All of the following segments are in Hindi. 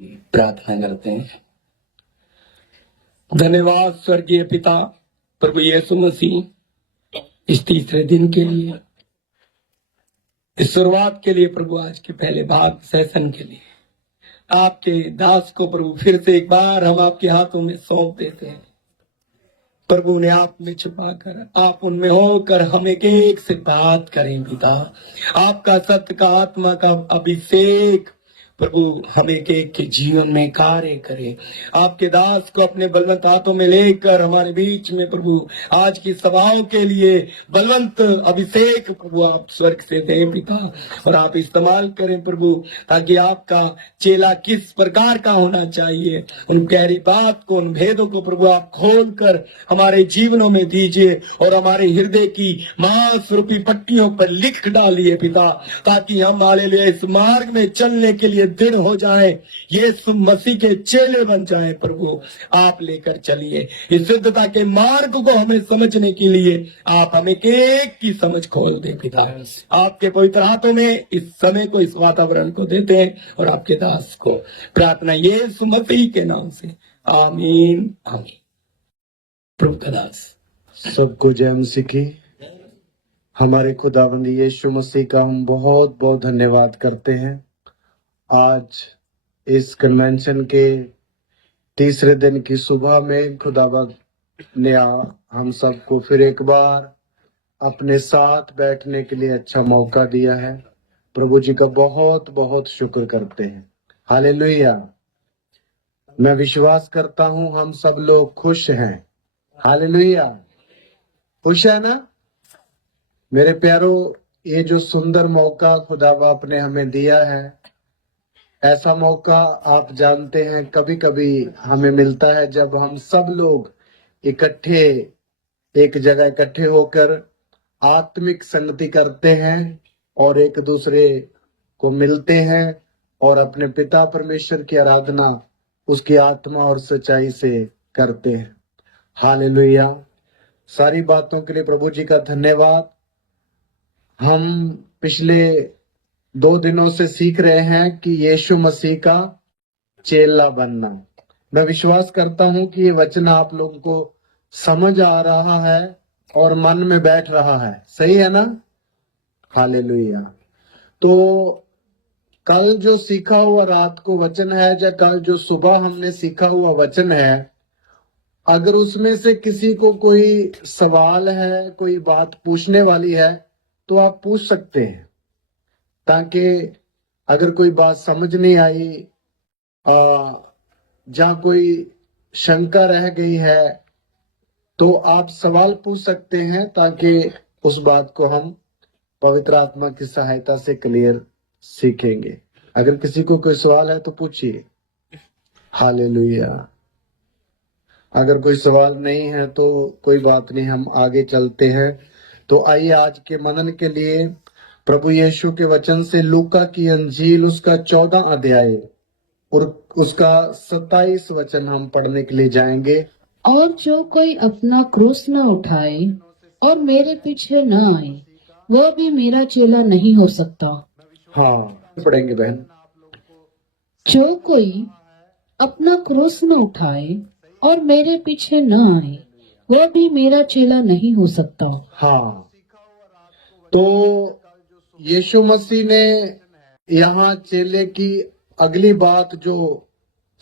प्रार्थना करते हैं। धन्यवाद स्वर्गीय पिता प्रभु यीशु मसीह, इस तीसरे दिन के लिए, इस शुरुआत के लिए प्रभु, आज के पहले भाग सेशन के लिए आपके दास को प्रभु फिर से एक बार हम आपके हाथों में सौंप देते हैं। प्रभु उन्हें आप में छुपाकर, आप उनमें होकर हम एक एक से बात करें पिता। आपका सत्य का आत्मा का अभिषेक प्रभु हम एक एक के जीवन में कार्य करें। आपके दास को अपने बलवंत हाथों में लेकर हमारे बीच में प्रभु आज की सभाओं के लिए बलवंत अभिषेक प्रभु आप स्वर्ग से दें पिता, और आप इस्तेमाल करें प्रभु, ताकि आपका चेला किस प्रकार का होना चाहिए, उन गहरी बात को, उन भेदों को प्रभु आप खोल कर हमारे जीवनों में दीजिए और हमारे हृदय की मांस रूपी पट्टियों पर लिख डालिए पिता, ताकि हम हालेलुया इस मार्ग में चलने के लिए दृढ़ हो जाएं, यीशु मसीह के चेले बन जाएं। प्रभु आप लेकर चलिए इस शुद्धता के मार्ग को हमें समझने के लिए आप हमें एक की समझ खोल दे पिता। आपके पवित्र हाथों में इस समय को, इस वातावरण को देते हैं और आपके दास को प्रार्थना यीशु मसीह के नाम से, आमीन आमीन। प्रभु का दास। सबको जय मसीह की। हमारे खुदावंद यीशु मसीह का हम बहुत बहुत धन्यवाद करते हैं। आज इस कन्वेंशन के तीसरे दिन की सुबह में खुदावंद ने हम सबको फिर एक बार अपने साथ बैठने के लिए अच्छा मौका दिया है। प्रभु जी का बहुत बहुत शुक्र करते हैं। हालेलुया। मैं विश्वास करता हूं हम सब लोग खुश हैं। हालेलुया। खुश है ना मेरे प्यारो? ये जो सुंदर मौका खुदावंद आपने हमें दिया है, ऐसा मौका आप जानते हैं कभी कभी हमें मिलता है जब हम सब लोग इकट्ठे एक जगह इकट्ठे होकर आत्मिक संगति करते हैं और एक दूसरे को मिलते हैं और अपने पिता परमेश्वर की आराधना उसकी आत्मा और सच्चाई से करते हैं। हालेलुया। सारी बातों के लिए प्रभु जी का धन्यवाद। हम पिछले 2 दिनों से सीख रहे हैं कि यीशु मसीह का चेला बनना। मैं विश्वास करता हूं कि ये वचन आप लोगों को समझ आ रहा है और मन में बैठ रहा है। सही है ना? हालेलुया। तो कल जो सीखा हुआ रात को वचन है, या कल जो सुबह हमने सीखा हुआ वचन है, अगर उसमें से किसी को कोई सवाल है, कोई बात पूछने वाली है, तो आप पूछ सकते हैं, ताकि अगर कोई बात समझ नहीं आई, जहां कोई शंका रह गई है, तो आप सवाल पूछ सकते हैं, ताकि उस बात को हम पवित्र आत्मा की सहायता से क्लियर सीखेंगे। अगर किसी को कोई सवाल है तो पूछिए। हालेलुया। अगर कोई सवाल नहीं है तो कोई बात नहीं, हम आगे चलते हैं। तो आइए आज के मनन के लिए प्रभु यीशु के वचन से लूका की अंजील उसका 14 अध्याय और उसका 27 वचन हम पढ़ने के लिए जाएंगे। और जो कोई अपना क्रूस न उठाए और मेरे पीछे न आए, वह भी मेरा चेला नहीं हो सकता। हाँ, पढ़ेंगे बहन। जो कोई अपना क्रूस न उठाए और मेरे पीछे न आए, वह भी मेरा चेला नहीं हो सकता। हाँ, तो यीशु मसीह ने यहाँ चेले की अगली बात जो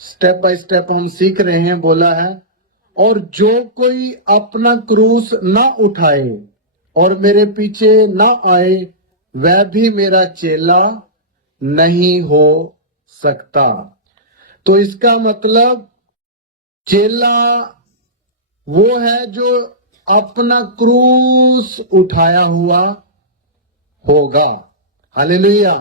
स्टेप बाय स्टेप हम सीख रहे हैं बोला है, और जो कोई अपना क्रूस ना उठाए और मेरे पीछे ना आए, वह भी मेरा चेला नहीं हो सकता। तो इसका मतलब चेला वो है जो अपना क्रूस उठाया हुआ होगा। हालेलुया।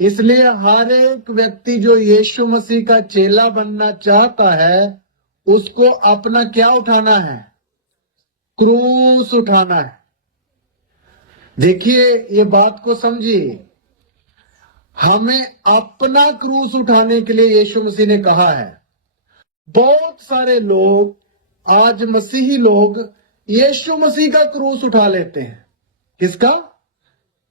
इसलिए हर एक व्यक्ति जो यीशु मसीह का चेला बनना चाहता है, उसको अपना क्या उठाना है? क्रूस उठाना है। देखिए, ये बात को समझिए, हमें अपना क्रूस उठाने के लिए यीशु मसीह ने कहा है। बहुत सारे लोग, आज मसीही लोग, यीशु मसीह का क्रूस उठा लेते हैं। किसका?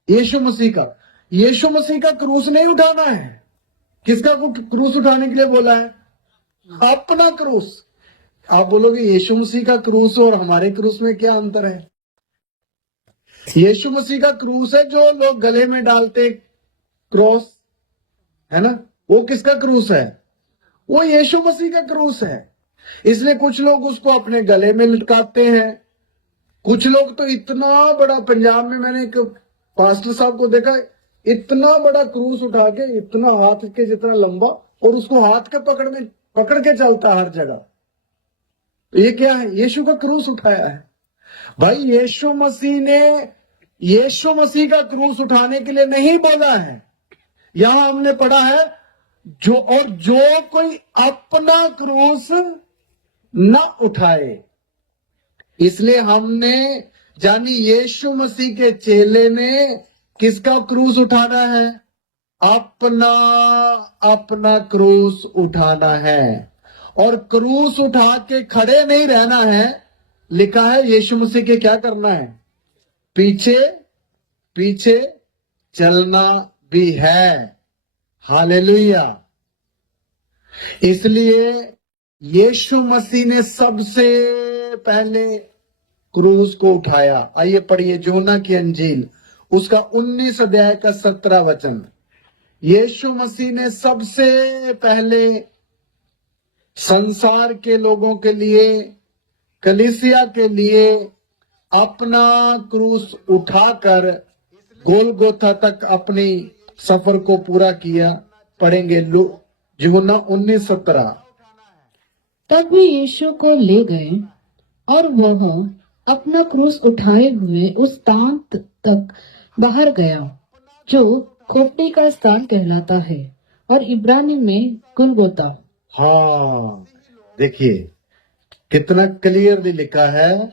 यीशु मसीह का। यीशु मसीह का क्रूस नहीं उठाना है। किसका क्रूस उठाने के लिए बोला है? अपना क्रूस। आप बोलोगे यीशु मसीह का क्रूस और हमारे क्रूस में क्या अंतर है? यीशु मसीह का क्रूस है जो लोग गले में डालते क्रॉस, है ना, वो किसका क्रूस है? वो यीशु मसीह का क्रूस है। इसलिए कुछ लोग उसको अपने गले में लटकाते हैं। कुछ लोग तो इतना बड़ा, पंजाब में मैंने एक पास्टर साहब को देखा, इतना बड़ा क्रूस उठा के, इतना हाथ के जितना लंबा, और उसको हाथ के पकड़ के चलता हर जगह। तो ये क्या है? यीशु का क्रूस उठाया है। भाई यीशु मसीह ने यीशु मसीह का क्रूस उठाने के लिए नहीं बोला है। यहां हमने पढ़ा है जो कोई अपना क्रूस न उठाए। इसलिए हमने जानी यीशु मसीह के चेले ने किसका क्रूस उठाना है? अपना क्रूस उठाना है। और क्रूस उठा के खड़े नहीं रहना है। लिखा है यीशु मसीह के क्या करना है? पीछे पीछे चलना भी है। हालेलुया। इसलिए यीशु मसीह ने सबसे पहले क्रूस को उठाया। आइए पढ़िए यूहन्ना की अंजील, उसका 19 अध्याय का 17 वचन। यीशु मसीह ने सबसे पहले संसार के लोगों के लिए, कलीसिया के लिए अपना क्रूस उठाकर गोलगोथा तक अपनी सफर को पूरा किया। पढ़ेंगे यूहन्ना 19:17। तब वे यीशु को ले गए और वह अपना क्रूस उठाए हुए उस स्थान तक बाहर गया जो खोपड़ी का स्थान कहलाता है और इब्रानी में गुलगोता। हाँ, देखिए कितना क्लियरली लिखा है।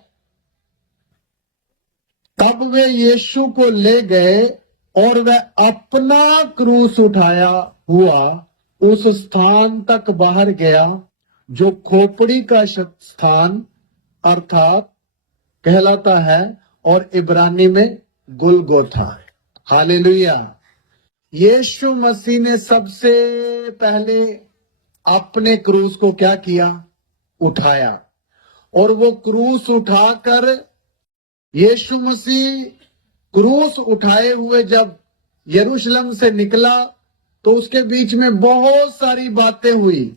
तब वे यीशु को ले गए और वह अपना क्रूस उठाया हुआ उस स्थान तक बाहर गया जो खोपड़ी का स्थान अर्थात कहलाता है और इब्रानी में गुलगोथा है। हालेलुया। यीशु मसीह ने सबसे पहले अपने क्रूस को क्या किया? उठाया। और वो क्रूस उठाकर यीशु मसीह क्रूस उठाए हुए जब यरूशलेम से निकला तो उसके बीच में बहुत सारी बातें हुई।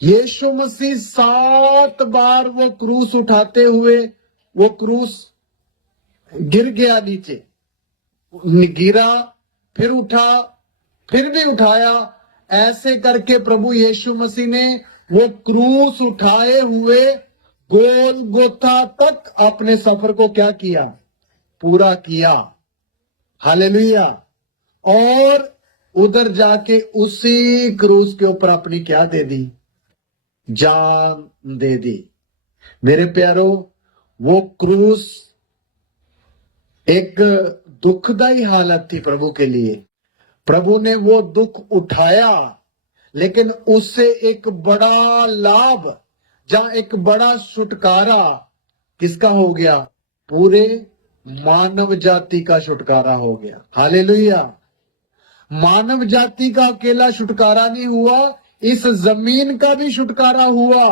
यीशु मसीह 7 बार वो क्रूस उठाते हुए वो क्रूस गिर गया नीचे, गिरा, फिर उठा, फिर भी उठाया। ऐसे करके प्रभु यीशु मसीह ने वो क्रूस उठाए हुए गोलगोथा तक अपने सफर को क्या किया? पूरा किया। हालेलुया। और उधर जाके उसी क्रूस के ऊपर अपनी क्या दे दी? जान दे दी। मेरे प्यारो, वो क्रूस एक दुखदाई हालत थी प्रभु के लिए। प्रभु ने वो दुख उठाया, लेकिन उससे एक बड़ा लाभ, जहां एक बड़ा छुटकारा किसका हो गया? पूरे मानव जाति का छुटकारा हो गया। हालेलुया। मानव जाति का अकेला छुटकारा नहीं हुआ, इस जमीन का भी छुटकारा हुआ।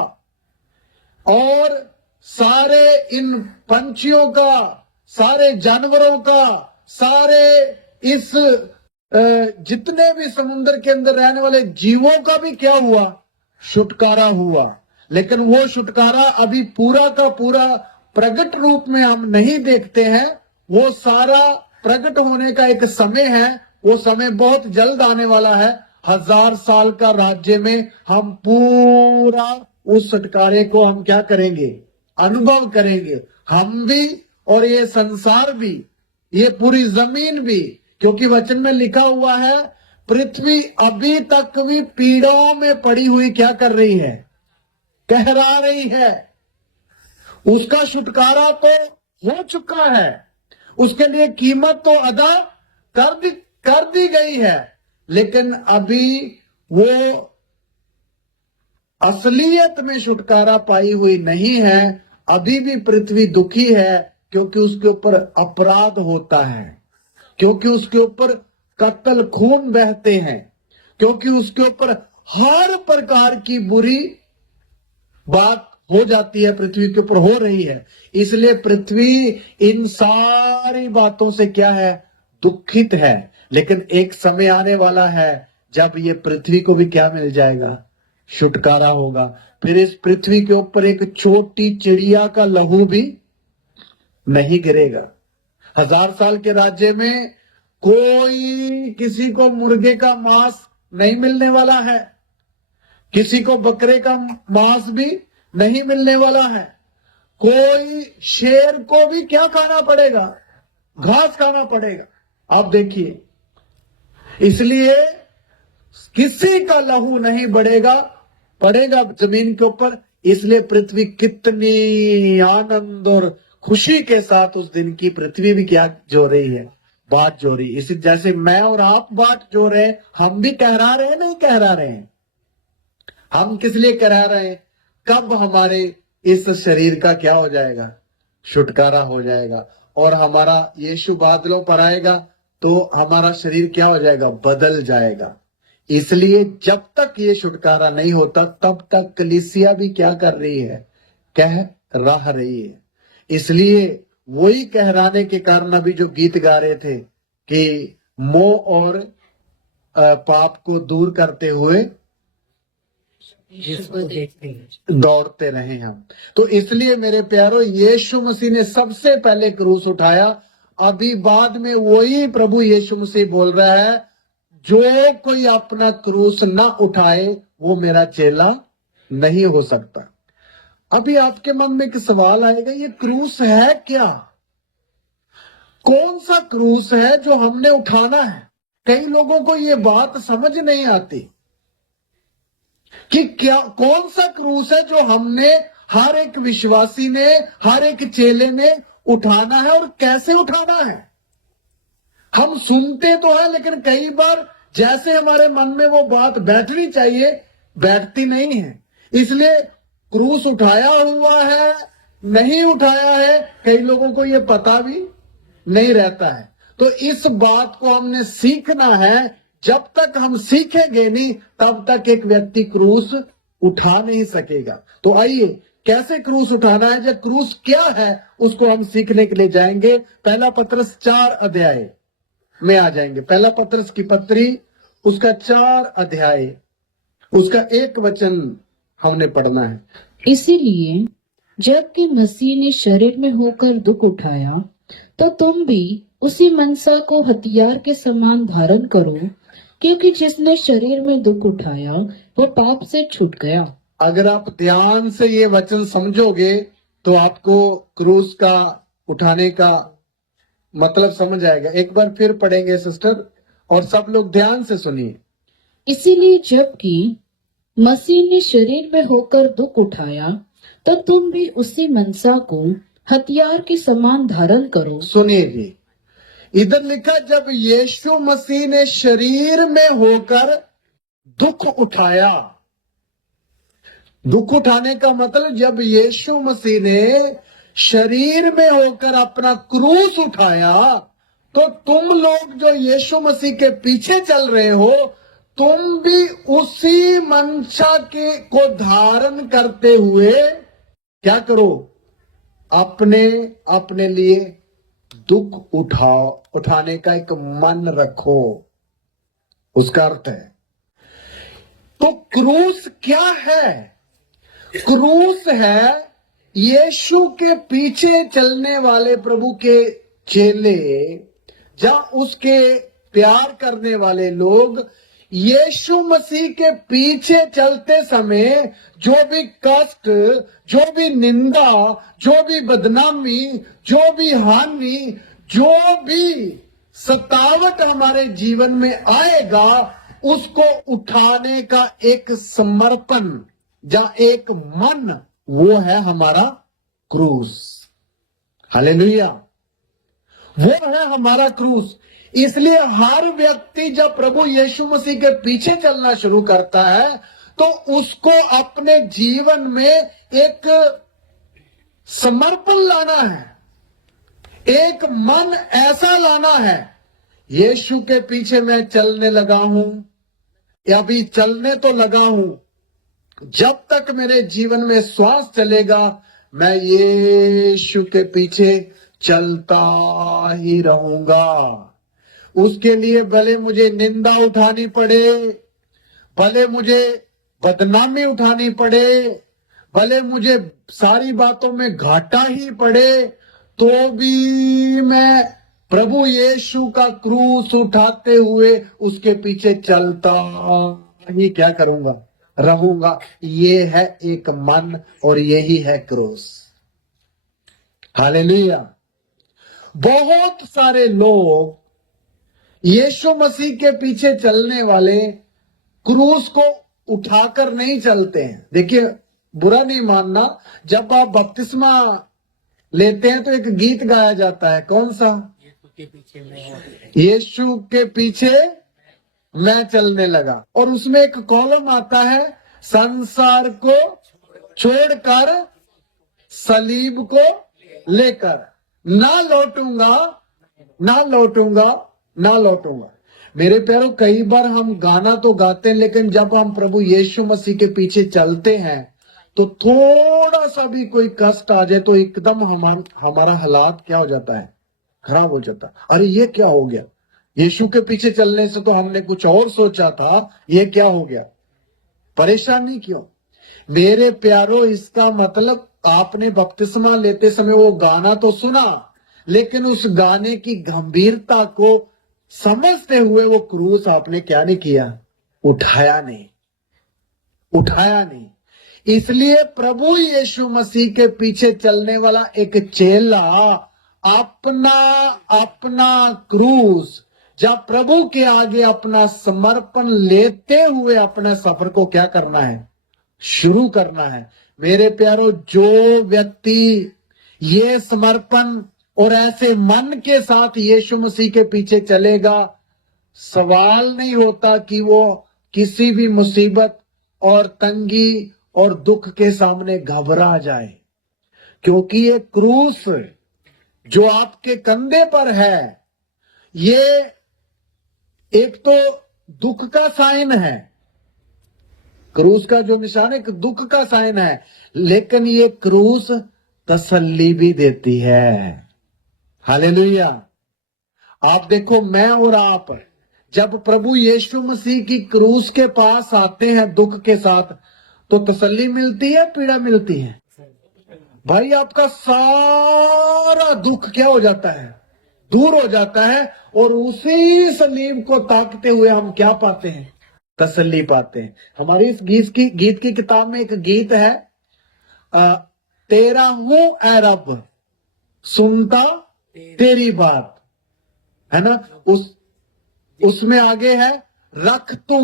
और सारे इन पंछियों का, सारे जानवरों का, सारे इस जितने भी समुद्र के अंदर रहने वाले जीवों का भी क्या हुआ? छुटकारा हुआ। लेकिन वो छुटकारा अभी पूरा का पूरा प्रकट रूप में हम नहीं देखते हैं। वो सारा प्रकट होने का एक समय है। वो समय बहुत जल्द आने वाला है। 1000 साल का राज्य में हम पूरा उस छुटकारे को हम क्या करेंगे? अनुभव करेंगे। हम भी और ये संसार भी, ये पूरी जमीन भी। क्योंकि वचन में लिखा हुआ है पृथ्वी अभी तक भी पीड़ों में पड़ी हुई क्या कर रही है? कहरा रही है। उसका छुटकारा तो हो चुका है, उसके लिए कीमत तो अदा कर दी गई है, लेकिन अभी वो असलियत में छुटकारा पाई हुई नहीं है। अभी भी पृथ्वी दुखी है क्योंकि उसके ऊपर अपराध होता है, क्योंकि उसके ऊपर कत्ल खून बहते हैं, क्योंकि उसके ऊपर हर प्रकार की बुरी बात हो जाती है, पृथ्वी के ऊपर हो रही है। इसलिए पृथ्वी इन सारी बातों से क्या है, दुखित है। लेकिन एक समय आने वाला है जब ये पृथ्वी को भी क्या मिल जाएगा, छुटकारा होगा। फिर इस पृथ्वी के ऊपर एक छोटी चिड़िया का लहू भी नहीं गिरेगा। 1000 साल के राज्य में कोई किसी को मुर्गे का मांस नहीं मिलने वाला है, किसी को बकरे का मांस भी नहीं मिलने वाला है। कोई शेर को भी क्या खाना पड़ेगा, घास खाना पड़ेगा। आप देखिए, इसलिए किसी का लहू नहीं पड़ेगा जमीन के ऊपर। इसलिए पृथ्वी कितनी आनंद और खुशी के साथ उस दिन की पृथ्वी भी क्या जो रही है, बात जो रही। इसी जैसे मैं और आप बात जो रहे हैं, हम भी कहरा रहे हैं, नहीं कहरा रहे हैं। हम किस लिए कहरा रहे हैं, कब हमारे इस शरीर का क्या हो जाएगा, छुटकारा हो जाएगा। और हमारा यीशु बादलों पर आएगा तो हमारा शरीर क्या हो जाएगा, बदल जाएगा। इसलिए जब तक ये छुटकारा नहीं होता तब तक कलीसिया भी क्या कर रही है, कह रह रही है। इसलिए वही कहराने के कारण अभी जो गीत गा रहे थे कि मोह और पाप को दूर करते हुए दौड़ते रहे हम। तो इसलिए मेरे प्यारो, यीशु मसीह ने सबसे पहले क्रूस उठाया। अभी बाद में वही प्रभु यीशु मसीह बोल रहा है, जो कोई अपना क्रूस न उठाए वो मेरा चेला नहीं हो सकता। अभी आपके मन में एक सवाल आएगा, ये क्रूस है क्या, कौन सा क्रूस है जो हमने उठाना है। कई लोगों को ये बात समझ नहीं आती कि क्या कौन सा क्रूस है जो हमने, हर एक विश्वासी ने, हर एक चेले ने उठाना है और कैसे उठाना है। हम सुनते तो है, लेकिन कई बार जैसे हमारे मन में वो बात बैठनी चाहिए बैठती नहीं है। इसलिए क्रूस उठाया हुआ है नहीं उठाया है, कई लोगों को ये पता भी नहीं रहता है। तो इस बात को हमने सीखना है। जब तक हम सीखेंगे नहीं तब तक एक व्यक्ति क्रूस उठा नहीं सकेगा। तो आइए, कैसे क्रूस उठाना है, जब क्रूस क्या है उसको हम सीखने के लिए जाएंगे। पहला पत्रस 4 अध्याय में आ जाएंगे। पहला पत्रस की पत्री उसका 4 अध्याय उसका 1 वचन हमने पढ़ना है। इसीलिए जबकि मसीह ने शरीर में होकर दुख उठाया, तो तुम भी उसी मनसा को हथियार के समान धारण करो, क्योंकि जिसने शरीर में दुख उठाया वो पाप से छूट गया। अगर आप ध्यान से ये वचन समझोगे तो आपको क्रूस का उठाने का मतलब समझ आएगा। एक बार फिर पढ़ेंगे सिस्टर, और सब लोग ध्यान से सुनिए। इसीलिए जबकि मसीह ने शरीर में होकर दुख उठाया, तो तुम भी उसी मनसा को हथियार के समान धारण करो। सुनिए जी, इधर लिखा जब यीशु मसीह ने शरीर में होकर दुख उठाया। दुख उठाने का मतलब जब यीशु मसीह ने शरीर में होकर अपना क्रूस उठाया, तो तुम लोग जो यीशु मसीह के पीछे चल रहे हो, तुम भी उसी मंशा के को धारण करते हुए क्या करो, अपने अपने लिए दुख उठाने का एक मन रखो। उसका अर्थ है, तो क्रूस क्या है? क्रूस है यीशु के पीछे चलने वाले प्रभु के चेले, या उसके प्यार करने वाले लोग यीशु मसीह के पीछे चलते समय जो भी कष्ट, जो भी निंदा, जो भी बदनामी, जो भी हानि, जो भी सतावट हमारे जीवन में आएगा, उसको उठाने का एक समर्पण या एक मन, वो है हमारा क्रूस। हालेलुया, वो है हमारा क्रूस। इसलिए हर व्यक्ति जब प्रभु यीशु मसीह के पीछे चलना शुरू करता है, तो उसको अपने जीवन में एक समर्पण लाना है, एक मन ऐसा लाना है, यीशु के पीछे मैं चलने लगा हूं, अभी चलने तो लगा हूं, जब तक मेरे जीवन में श्वास चलेगा मैं यीशु के पीछे चलता ही रहूंगा। उसके लिए भले मुझे निंदा उठानी पड़े, भले मुझे बदनामी उठानी पड़े, भले मुझे सारी बातों में घाटा ही पड़े, तो भी मैं प्रभु यीशु का क्रूस उठाते हुए उसके पीछे चलता ही क्या करूंगा, रहूंगा। ये है एक मन और यही है क्रूस। हालेलुया। बहुत सारे लोग यीशु मसीह के पीछे चलने वाले क्रूस को उठाकर नहीं चलते हैं। देखिए, बुरा नहीं मानना, जब आप बपतिस्मा लेते हैं तो एक गीत गाया जाता है, कौन सा? यीशु के पीछे मैं चलने लगा, और उसमें एक कॉलम आता है, संसार को छोड़कर सलीब को लेकर ना लौटूंगा, ना लौटूंगा, ना लौटूंगा। मेरे प्यारों, कई बार हम गाना तो गाते हैं, लेकिन जब हम प्रभु यीशु मसीह के पीछे चलते हैं तो थोड़ा सा भी कोई कष्ट आ जाए तो एकदम हमारा हालात क्या हो जाता है, खराब हो जाता है। अरे ये क्या हो गया, यीशु के पीछे चलने से तो हमने कुछ और सोचा था, ये क्या हो गया, परेशानी क्यों? मेरे प्यारों, इसका मतलब आपने बपतिस्मा लेते समय वो गाना तो सुना, लेकिन उस गाने की गंभीरता को समझते हुए वो क्रूस आपने क्या नहीं किया, उठाया नहीं, उठाया नहीं। इसलिए प्रभु यीशु मसीह के पीछे चलने वाला एक चेला अपना अपना क्रूस जब प्रभु के आगे अपना समर्पण लेते हुए अपने सफर को क्या करना है, शुरू करना है। मेरे प्यारों, जो व्यक्ति ये समर्पण और ऐसे मन के साथ यीशु मसीह के पीछे चलेगा, सवाल नहीं होता कि वो किसी भी मुसीबत और तंगी और दुख के सामने घबरा जाए, क्योंकि ये क्रूस जो आपके कंधे पर है, ये एक तो दुख का साइन है, क्रूस का जो निशान एक दुख का साइन है, लेकिन ये क्रूस तसल्ली भी देती है। हालेलुया। आप देखो, मैं और आप जब प्रभु यीशु मसीह की क्रूस के पास आते हैं दुख के साथ, तो तसल्ली मिलती है, पीड़ा मिलती है। भाई, आपका सारा दुख क्या हो जाता है, दूर हो जाता है, और उसी सलीब को ताकते हुए हम क्या पाते हैं, तसल्ली पाते हैं। हमारी इस गीत की किताब में एक गीत है, तेरा हूं ऐ रब सुनता तेरी बात, है ना? उसमें आगे है, रख तू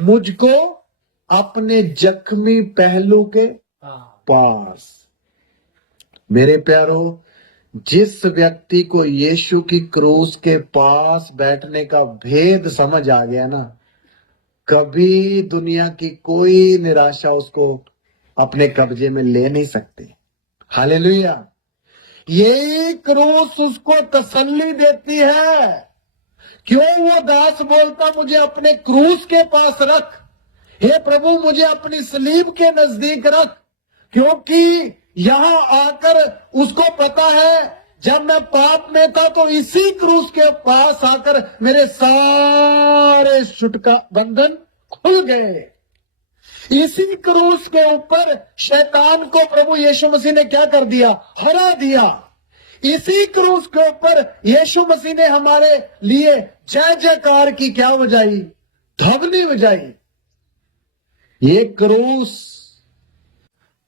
मुझको अपने जख्मी पहलू के पास। मेरे प्यारो, जिस व्यक्ति को यीशु की क्रूस के पास बैठने का भेद समझ आ गया ना, कभी दुनिया की कोई निराशा उसको अपने कब्जे में ले नहीं सकती। हालेलुया। यही क्रूस उसको तसल्ली देती है। क्यों वो दास बोलता, मुझे अपने क्रूस के पास रख, हे प्रभु मुझे अपनी सलीब के नजदीक रख, क्योंकि यहां आकर उसको पता है, जब मैं पाप में था तो इसी क्रूस के पास आकर मेरे सारे छुटका बंधन खुल गए। इसी क्रूस के ऊपर शैतान को प्रभु यीशु मसीह ने क्या कर दिया, हरा दिया। इसी क्रूस के ऊपर यीशु मसीह ने हमारे लिए जय जयकार की क्या बजाई, ध्वनि बजाई। ये क्रूस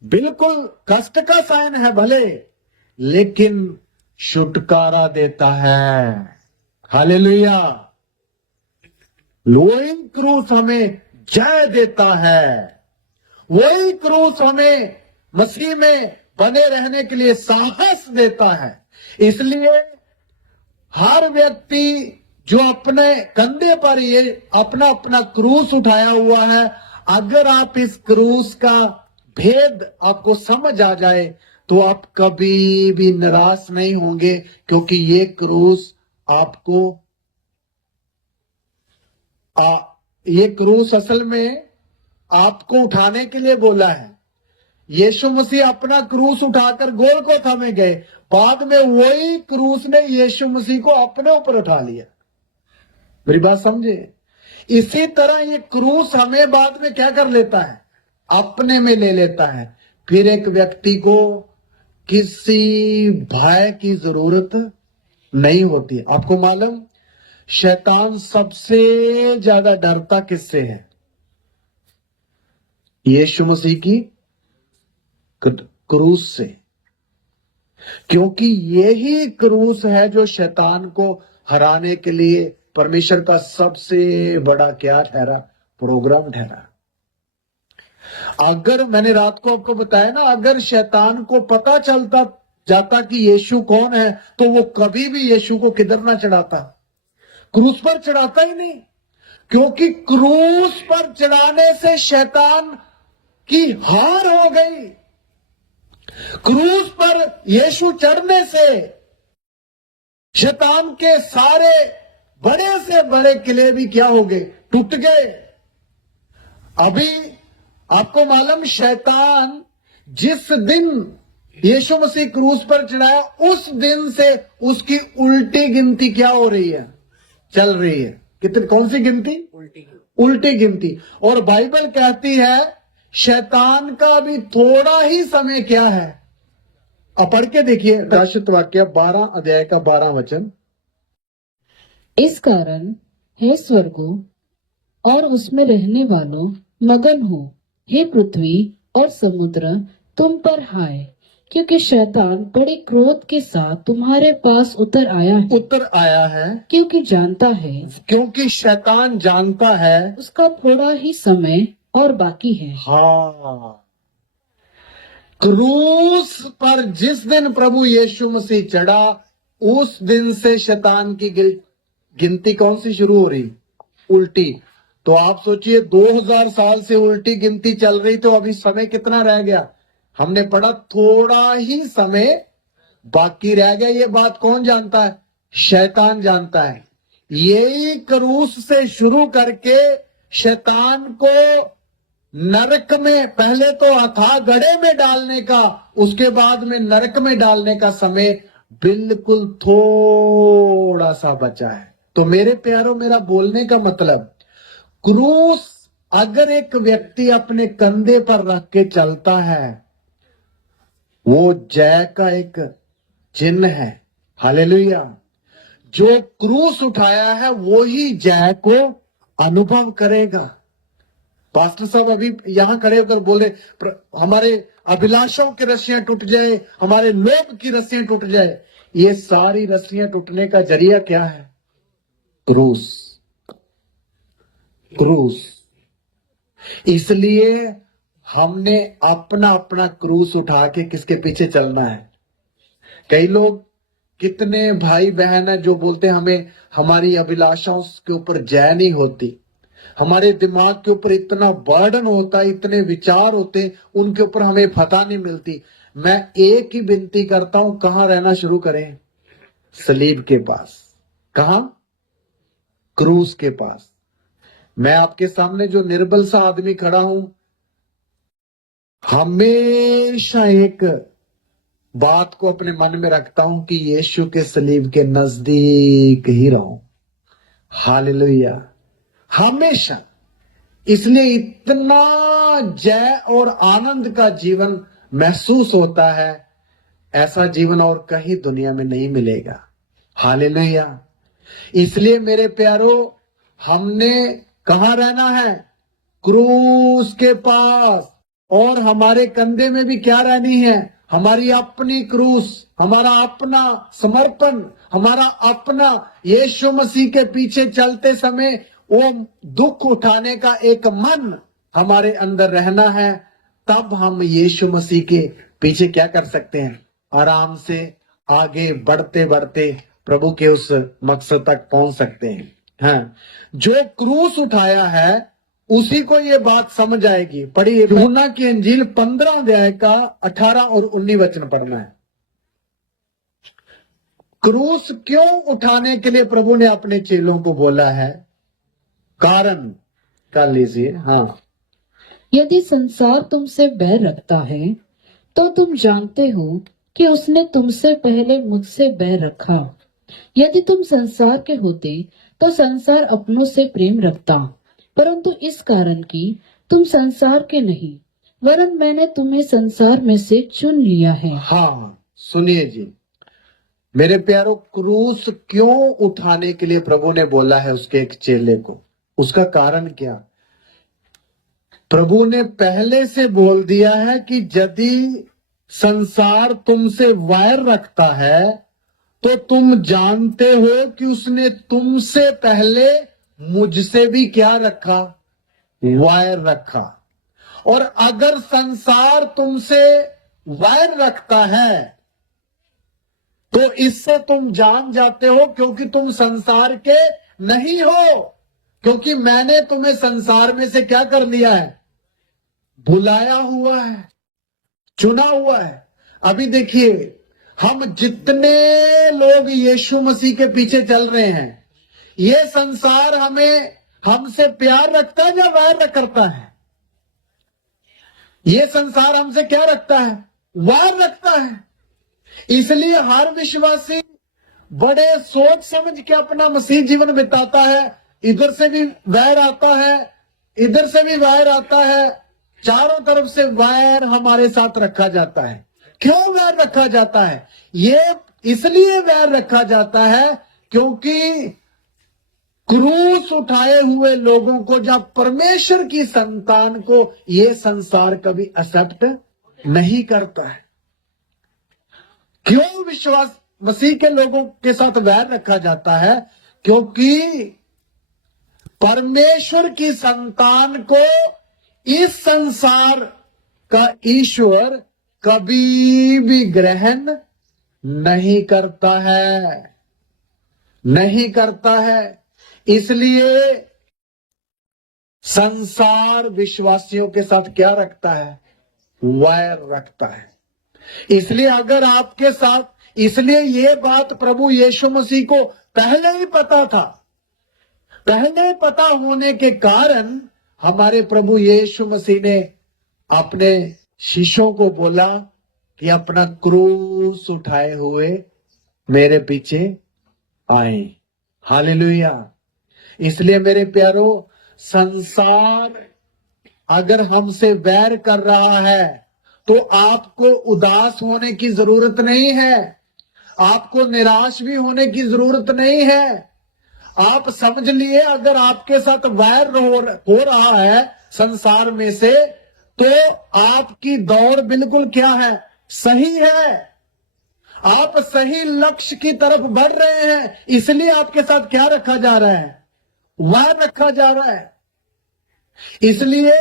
बिल्कुल कष्ट का साइन है भले, लेकिन छुटकारा देता है। हालेलुया। वही क्रूस हमें जय देता है, वही क्रूस हमें मसीह में बने रहने के लिए साहस देता है। इसलिए हर व्यक्ति जो अपने कंधे पर ये अपना अपना क्रूस उठाया हुआ है, अगर आप इस क्रूस का भेद आपको समझ आ जाए तो आप कभी भी निराश नहीं होंगे, क्योंकि ये क्रूस आपको ये क्रूस असल में आपको उठाने के लिए बोला है। यीशु मसीह अपना क्रूस उठाकर गोलगोथा में गए, बाद में वही क्रूस ने यीशु मसीह को अपने ऊपर उठा लिया। मेरी बात समझे? इसी तरह ये क्रूस हमें बाद में क्या कर लेता है, अपने में ले लेता है। फिर एक व्यक्ति को किसी भय की जरूरत नहीं होती। आपको मालूम, शैतान सबसे ज्यादा डरता किससे है? यीशु मसीह की क्रूस से, क्योंकि यही क्रूस है जो शैतान को हराने के लिए परमेश्वर का सबसे बड़ा क्या ठहरा, प्रोग्राम ठहरा। अगर मैंने रात को आपको बताया ना, अगर शैतान को पता चलता जाता कि यीशु कौन है, तो वो कभी भी यीशु को किधर ना चढ़ाता, क्रूस पर चढ़ाता ही नहीं। क्योंकि क्रूस पर चढ़ाने से शैतान की हार हो गई। क्रूस पर यीशु चढ़ने से शैतान के सारे बड़े से बड़े किले भी क्या हो गए, टूट गए। अभी आपको मालूम, शैतान जिस दिन यीशु मसीह क्रूस पर चढ़ाया, उस दिन से उसकी उल्टी गिनती क्या हो रही है, चल रही है। कितनी, कौन सी गिनती? उल्टी गिनती। और बाइबल कहती है शैतान का भी थोड़ा ही समय क्या है। अब पढ़ के देखिए प्रकाशित वाक्य 12 अध्याय का 12 वचन। इस कारण हे स्वर्गों और उसमें रहने वालों मगन हो, हे पृथ्वी और समुद्र तुम पर हाय, क्योंकि शैतान बड़े क्रोध के साथ तुम्हारे पास उतर आया है, क्योंकि जानता है, क्योंकि शैतान जानता है उसका थोड़ा ही समय और बाकी है। हाँ, क्रूस पर जिस दिन प्रभु यीशु मसीह चढ़ा, उस दिन से शैतान की गिनती कौन सी शुरू हो रही, उल्टी। तो आप सोचिए 2000 साल से उल्टी गिनती चल रही, तो अभी समय कितना रह गया? हमने पढ़ा थोड़ा ही समय बाकी रह गया। ये बात कौन जानता है? शैतान जानता है। यही क्रूस से शुरू करके शैतान को नरक में, पहले तो अथाह गड्ढे में डालने का, उसके बाद में नरक में डालने का समय बिल्कुल थोड़ा सा बचा है। तो मेरे प्यारों, मेरा बोलने का मतलब, क्रूस अगर एक व्यक्ति अपने कंधे पर रख के चलता है, वो जय का एक चिन्ह है। हालेलुया। जो क्रूस उठाया है वो ही जय को अनुभव करेगा। पास्टर साहब अभी यहां खड़े होकर बोले हमारे अभिलाषों की रस्सियां टूट जाए, हमारे लोभ की रस्सियां टूट जाए। ये सारी रस्सियां टूटने का जरिया क्या है? क्रूस। क्रूस। इसलिए हमने अपना अपना क्रूस उठा के किसके पीछे चलना है। कई लोग, कितने भाई बहन है जो बोलते हैं हमें हमारी अभिलाषाओं के ऊपर जय नहीं होती, हमारे दिमाग के ऊपर इतना बर्डन होता है, इतने विचार होते हैं, उनके ऊपर हमें फतह नहीं मिलती। मैं एक ही विनती करता हूं, कहां रहना शुरू करें? सलीब के पास। कहां? क्रूस के पास। मैं आपके सामने जो निर्बल सा आदमी खड़ा हूं, हमेशा एक बात को अपने मन में रखता हूं कि यीशु के सलीब के नजदीक ही रहूं। हालेलुया। हमेशा। इसलिए इतना जय और आनंद का जीवन महसूस होता है, ऐसा जीवन और कहीं दुनिया में नहीं मिलेगा। हालेलुया। इसलिए मेरे प्यारो, हमने कहां रहना है? क्रूस के पास। और हमारे कंधे में भी क्या रहनी है? हमारी अपनी क्रूस, हमारा अपना समर्पण, हमारा अपना यीशु मसीह के पीछे चलते समय वो दुख उठाने का एक मन हमारे अंदर रहना है। तब हम यीशु मसीह के पीछे क्या कर सकते हैं? आराम से आगे बढ़ते बढ़ते प्रभु के उस मकसद तक पहुंच सकते हैं। हाँ, जो क्रूस उठाया है उसी को ये बात समझ आएगी। पढ़िए यूहन्ना की इंजील 15 अध्याय का 18 और 19 वचन पढ़ना है। क्रूस क्यों उठाने के लिए प्रभु ने अपने चेलों को बोला है? कारण कर लीजिए। हाँ, यदि संसार तुमसे बैर रखता है तो तुम जानते हो कि उसने तुमसे पहले मुझसे बैर रखा। यदि तुम संसार के होते तो संसार अपनों से प्रेम रखता, परंतु इस कारण कि तुम संसार के नहीं वरन मैंने तुम्हें संसार में से चुन लिया है। हाँ, सुनिए जी मेरे प्यारों, क्रूस क्यों उठाने के लिए प्रभु ने बोला है उसके एक चेले को? उसका कारण क्या? प्रभु ने पहले से बोल दिया है कि यदि संसार तुमसे वैर रखता है तो तुम जानते हो कि उसने तुमसे पहले मुझसे भी क्या रखा? वैर रखा। और अगर संसार तुमसे वैर रखता है तो इससे तुम जान जाते हो, क्योंकि तुम संसार के नहीं हो, क्योंकि मैंने तुम्हें संसार में से क्या कर लिया है? बुलाया हुआ है, चुना हुआ है। अभी देखिए, हम जितने लोग यीशु मसीह के पीछे चल रहे हैं, ये संसार हमें हमसे प्यार रखता है या वैर करता है? ये संसार हमसे क्या रखता है? वैर रखता है। इसलिए हर विश्वासी बड़े सोच समझ के अपना मसीह जीवन बिताता है। इधर से भी वैर आता है, इधर से भी वैर आता है, चारों तरफ से वैर हमारे साथ रखा जाता है। क्यों वैर रखा जाता है? ये इसलिए वैर रखा जाता है क्योंकि क्रूस उठाए हुए लोगों को, जब परमेश्वर की संतान को ये संसार कभी एक्सेप्ट नहीं करता है। क्यों विश्वास मसीह के लोगों के साथ वैर रखा जाता है? क्योंकि परमेश्वर की संतान को इस संसार का ईश्वर कभी भी ग्रहण नहीं करता है, नहीं करता है। इसलिए संसार विश्वासियों के साथ क्या रखता है? वैर रखता है। इसलिए अगर आपके साथ, इसलिए ये बात प्रभु यीशु मसीह को पहले ही पता था। पहले पता होने के कारण हमारे प्रभु यीशु मसीह ने अपने शिष्यों को बोला कि अपना क्रूस उठाए हुए मेरे पीछे आए। हालेलुया। इसलिए मेरे प्यारो, संसार अगर हमसे वैर कर रहा है तो आपको उदास होने की जरूरत नहीं है, आपको निराश भी होने की जरूरत नहीं है। आप समझ लिए, अगर आपके साथ वैर हो रहा है संसार में से, तो आपकी दौड़ बिल्कुल क्या है? सही है। आप सही लक्ष्य की तरफ बढ़ रहे हैं। इसलिए आपके साथ क्या रखा जा रहा है? वैर रखा जा रहा है। इसलिए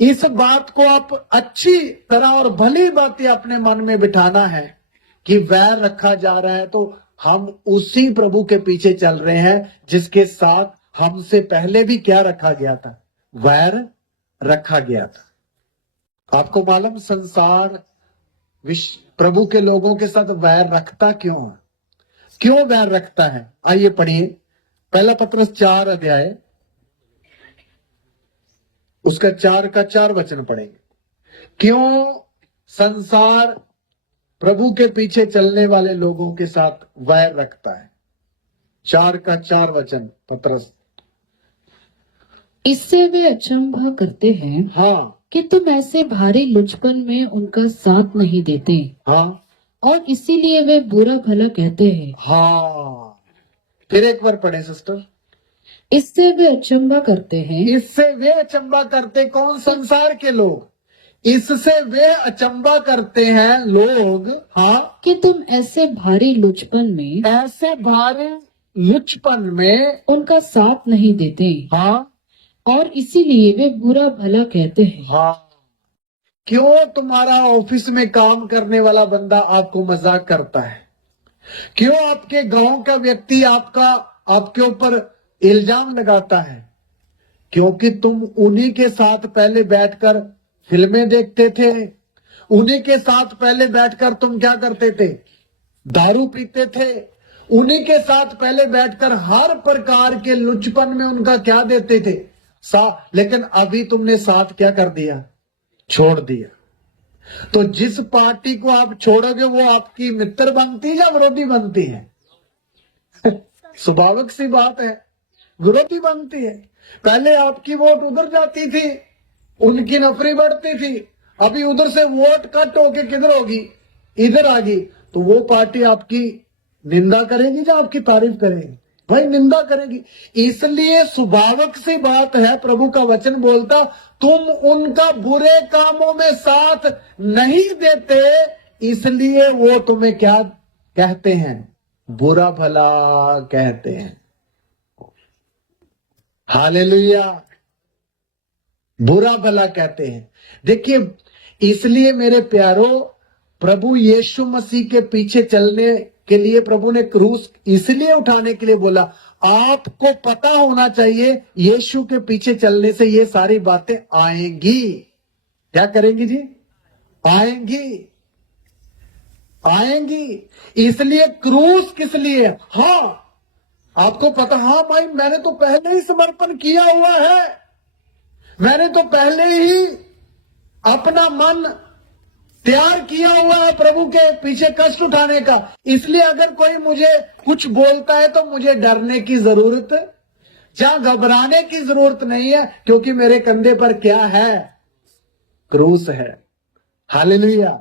इस बात को आप अच्छी तरह और भली बातें अपने मन में बिठाना है कि वैर रखा जा रहा है तो हम उसी प्रभु के पीछे चल रहे हैं जिसके साथ हमसे पहले भी क्या रखा गया था? वैर रखा गया था। आपको मालूम संसार प्रभु के लोगों के साथ वैर रखता क्यों है? क्यों वैर रखता है? आइए पढ़िए, पहला पत्रस 4 अध्याय उसका 4 का 4 वचन पढ़ेंगे। क्यों संसार प्रभु के पीछे चलने वाले लोगों के साथ वैर रखता है? 4 का 4 वचन पत्रस। इससे वे अचंभा करते हैं हाँ, कि तुम ऐसे भारी लुचपन में उनका साथ नहीं देते, हाँ, और इसीलिए वे बुरा भला कहते हैं। हाँ। फिर एक बार पढ़े सिस्टर। इससे वे अचंभा करते हैं। इससे वे अचंभा करते कौन? संसार के लोग। इससे वे अचंभा करते हैं लोग, हाँ, कि तुम ऐसे भारी लुचपन में, ऐसे भारी लुचपन में उनका साथ नहीं देते, हाँ, और इसीलिए वे बुरा भला कहते हैं। हाँ। क्यों तुम्हारा ऑफिस में काम करने वाला बंदा आपको मजाक करता है? क्यों आपके गांव का व्यक्ति आपके ऊपर इल्जाम लगाता है? क्योंकि तुम उन्हीं के साथ पहले बैठकर फिल्में देखते थे, उन्हीं के साथ पहले बैठकर तुम क्या करते थे? दारू पीते थे, उन्हीं के साथ पहले बैठकर हर प्रकार के लुचपन में उनका क्या देते थे? लेकिन अभी तुमने साथ क्या कर दिया, छोड़ दिया। तो जिस पार्टी को आप छोड़ोगे वो आपकी मित्र बनती है या विरोधी बनती है? स्वाभाविक सी बात है, विरोधी बनती है। पहले आपकी वोट उधर जाती थी, उनकी नफरी बढ़ती थी, अभी उधर से वोट कट होके किधर होगी, इधर आ गई, तो वो पार्टी आपकी निंदा करेगी या आपकी तारीफ करेगी? भाई निंदा करेगी। इसलिए स्वाभाविक सी बात है, प्रभु का वचन बोलता तुम उनका बुरे कामों में साथ नहीं देते, इसलिए वो तुम्हें क्या कहते हैं, बुरा भला कहते हैं। हालेलुया, बुरा भला कहते हैं। देखिए, इसलिए मेरे प्यारो, प्रभु यीशु मसीह के पीछे चलने के लिए प्रभु ने क्रूस इसलिए उठाने के लिए बोला। आपको पता होना चाहिए यीशु के पीछे चलने से ये सारी बातें आएंगी। क्या करेंगी जी? आएंगी, आएंगी। इसलिए क्रूस किस लिए? हाँ, आपको पता, हाँ भाई मैंने तो पहले ही समर्पण किया हुआ है, मैंने तो पहले ही अपना मन तैयार किया हुआ है प्रभु के पीछे कष्ट उठाने का। इसलिए अगर कोई मुझे कुछ बोलता है तो मुझे डरने की जरूरत या घबराने की जरूरत नहीं है, क्योंकि मेरे कंधे पर क्या है? क्रूस है। हालेलुया।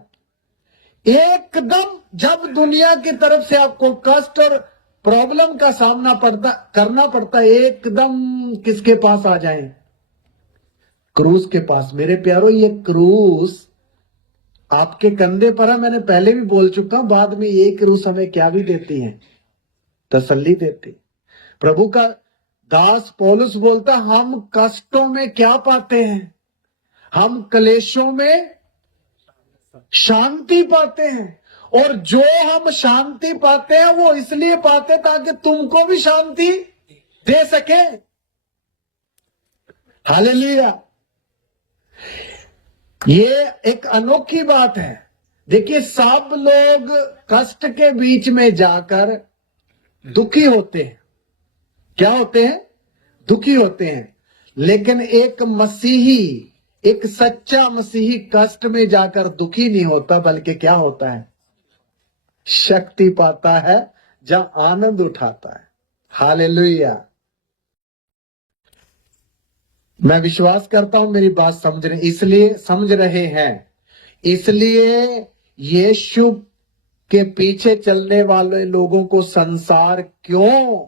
एकदम जब दुनिया की तरफ से आपको कष्ट और प्रॉब्लम का सामना करना पड़ता है, एकदम किसके पास आ जाएं? क्रूस के पास। मेरे प्यारो, ये क्रूस आपके कंधे पर है, मैंने पहले भी बोल चुका हूं। बाद में ये क्रूस हमें क्या भी देती है? तसल्ली देती। प्रभु का दास पौलुस बोलता, हम कष्टों में क्या पाते हैं? हम क्लेशों में शांति पाते हैं। और जो हम शांति पाते हैं वो इसलिए पाते ताकि तुमको भी शांति दे सके। हालेलुया। ये एक अनोखी बात है। देखिए, सब लोग कष्ट के बीच में जाकर दुखी होते हैं। क्या होते हैं? दुखी होते हैं। लेकिन एक मसीही, एक सच्चा मसीही कष्ट में जाकर दुखी नहीं होता, बल्कि क्या होता है? शक्ति पाता है, जहां आनंद उठाता है। हालेलुया। मैं विश्वास करता हूं मेरी बात समझ रहे हैं। इसलिए यीशु के पीछे चलने वाले लोगों को संसार क्यों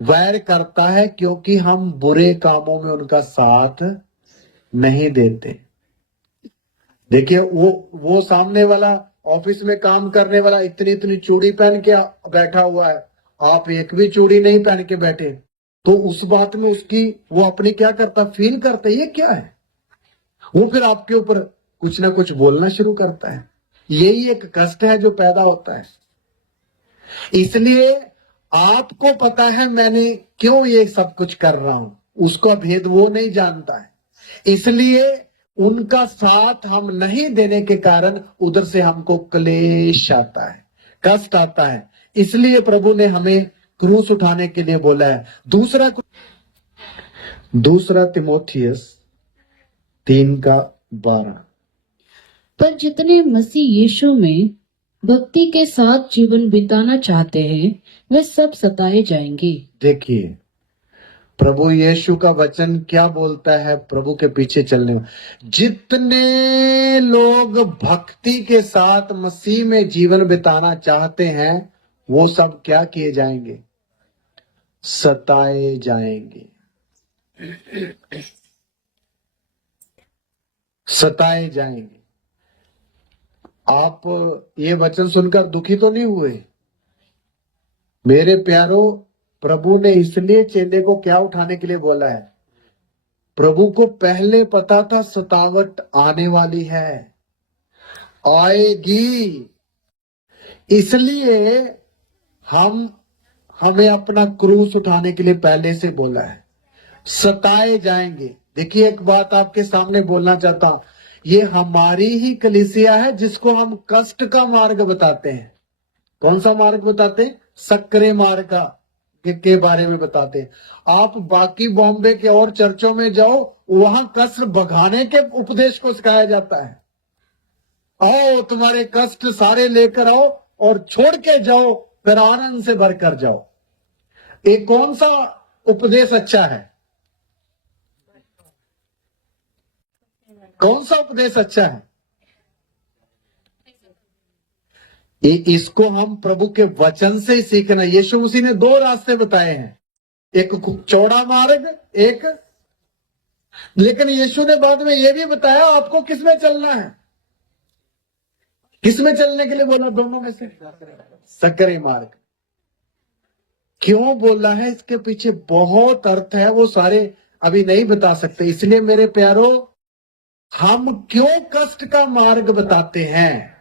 वैर करता है? क्योंकि हम बुरे कामों में उनका साथ नहीं देते। देखिए, वो सामने वाला ऑफिस में काम करने वाला इतनी इतनी चूड़ी पहन के बैठा हुआ है, आप एक भी चूड़ी नहीं पहन के बैठे, तो उस बात में उसकी वो अपनी क्या करता? फील करता है ये क्या है। वो फिर आपके ऊपर कुछ ना कुछ बोलना शुरू करता है। यही एक कष्ट है जो पैदा होता है। इसलिए आपको पता है मैंने क्यों ये सब कुछ कर रहा हूं, उसका भेद वो नहीं जानता है। इसलिए उनका साथ हम नहीं देने के कारण उधर से हमको क्लेश आता है, कष्ट आता है। इसलिए प्रभु ने हमें क्रूस उठाने के लिए बोला है। दूसरा तिमोथियस 3:12। पर जितने मसीह यीशु में भक्ति के साथ जीवन बिताना चाहते हैं वे सब सताए जाएंगे। देखिए, प्रभु यीशु का वचन क्या बोलता है प्रभु के पीछे चलने में? जितने लोग भक्ति के साथ मसीह में जीवन बिताना चाहते हैं वो सब क्या किए जाएंगे? सताए जाएंगे। सताए जाएंगे। आप ये वचन सुनकर दुखी तो नहीं हुए? मेरे प्यारो, प्रभु ने इसलिए चेले को क्या उठाने के लिए बोला है? प्रभु को पहले पता था सतावट आने वाली है, आएगी। इसलिए हमें अपना क्रूस उठाने के लिए पहले से बोला है। सताए जाएंगे। देखिए, एक बात आपके सामने बोलना चाहता हूं, ये हमारी ही कलीसिया है जिसको हम कष्ट का मार्ग बताते हैं। कौन सा मार्ग बताते हैं? सक्रे मार्ग का, के बारे में बताते हैं। आप बाकी बॉम्बे के और चर्चों में जाओ, वहां कष्ट भगाने के उपदेश को सिखाया जाता है। आओ तुम्हारे कष्ट सारे लेकर आओ और छोड़ के जाओ, फिर आनंद से भर कर जाओ। ये कौन सा उपदेश अच्छा है? कौन सा उपदेश अच्छा है? इसको हम प्रभु के वचन से ही सीखना। यीशु मसीह ने दो रास्ते बताए हैं, एक चौड़ा मार्ग, एक, लेकिन यीशु ने बाद में यह भी बताया आपको किसमें चलना है। किसमें चलने के लिए बोला? दोनों में से सकरे मार्ग। क्यों बोला है? इसके पीछे बहुत अर्थ है, वो सारे अभी नहीं बता सकते। इसलिए मेरे प्यारो, हम क्यों कष्ट का मार्ग बताते हैं?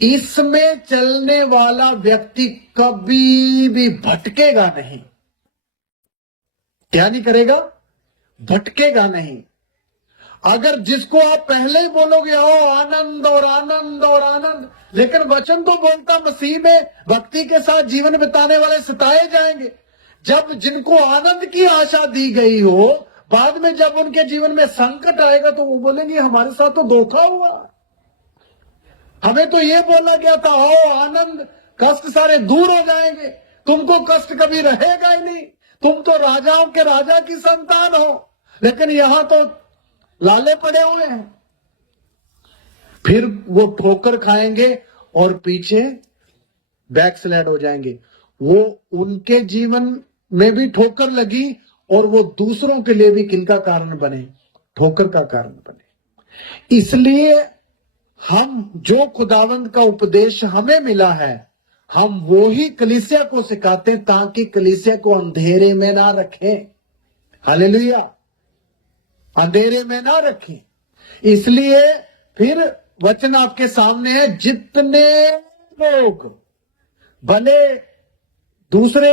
इसमें चलने वाला व्यक्ति कभी भी भटकेगा नहीं। क्या नहीं करेगा? भटकेगा नहीं। अगर जिसको आप पहले ही बोलोगे आओ आनंद और आनंद और आनंद, लेकिन वचन तो बोलता मसीह में भक्ति के साथ जीवन बिताने वाले सताए जाएंगे। जब जिनको आनंद की आशा दी गई हो, बाद में जब उनके जीवन में संकट आएगा तो वो बोलेंगे हमारे साथ तो धोखा हुआ, हमें तो ये बोला गया था आओ आनंद, कष्ट सारे दूर हो जाएंगे, तुमको कष्ट कभी रहेगा ही नहीं, तुम तो राजाओं के राजा की संतान हो, लेकिन यहां तो लाले पड़े हुए हैं। फिर वो ठोकर खाएंगे और पीछे बैकस्लाइड हो जाएंगे। वो उनके जीवन में भी ठोकर लगी और वो दूसरों के लिए भी किनका कारण बने? ठोकर का कारण बने। इसलिए हम जो खुदावंद का उपदेश हमें मिला है, हम वो ही कलीसिया को सिखाते हैं, ताकि कलीसिया को अंधेरे में ना रखें। हालेलुया, अंधेरे में ना रखें। इसलिए फिर वचन आपके सामने है, जितने लोग भले दूसरे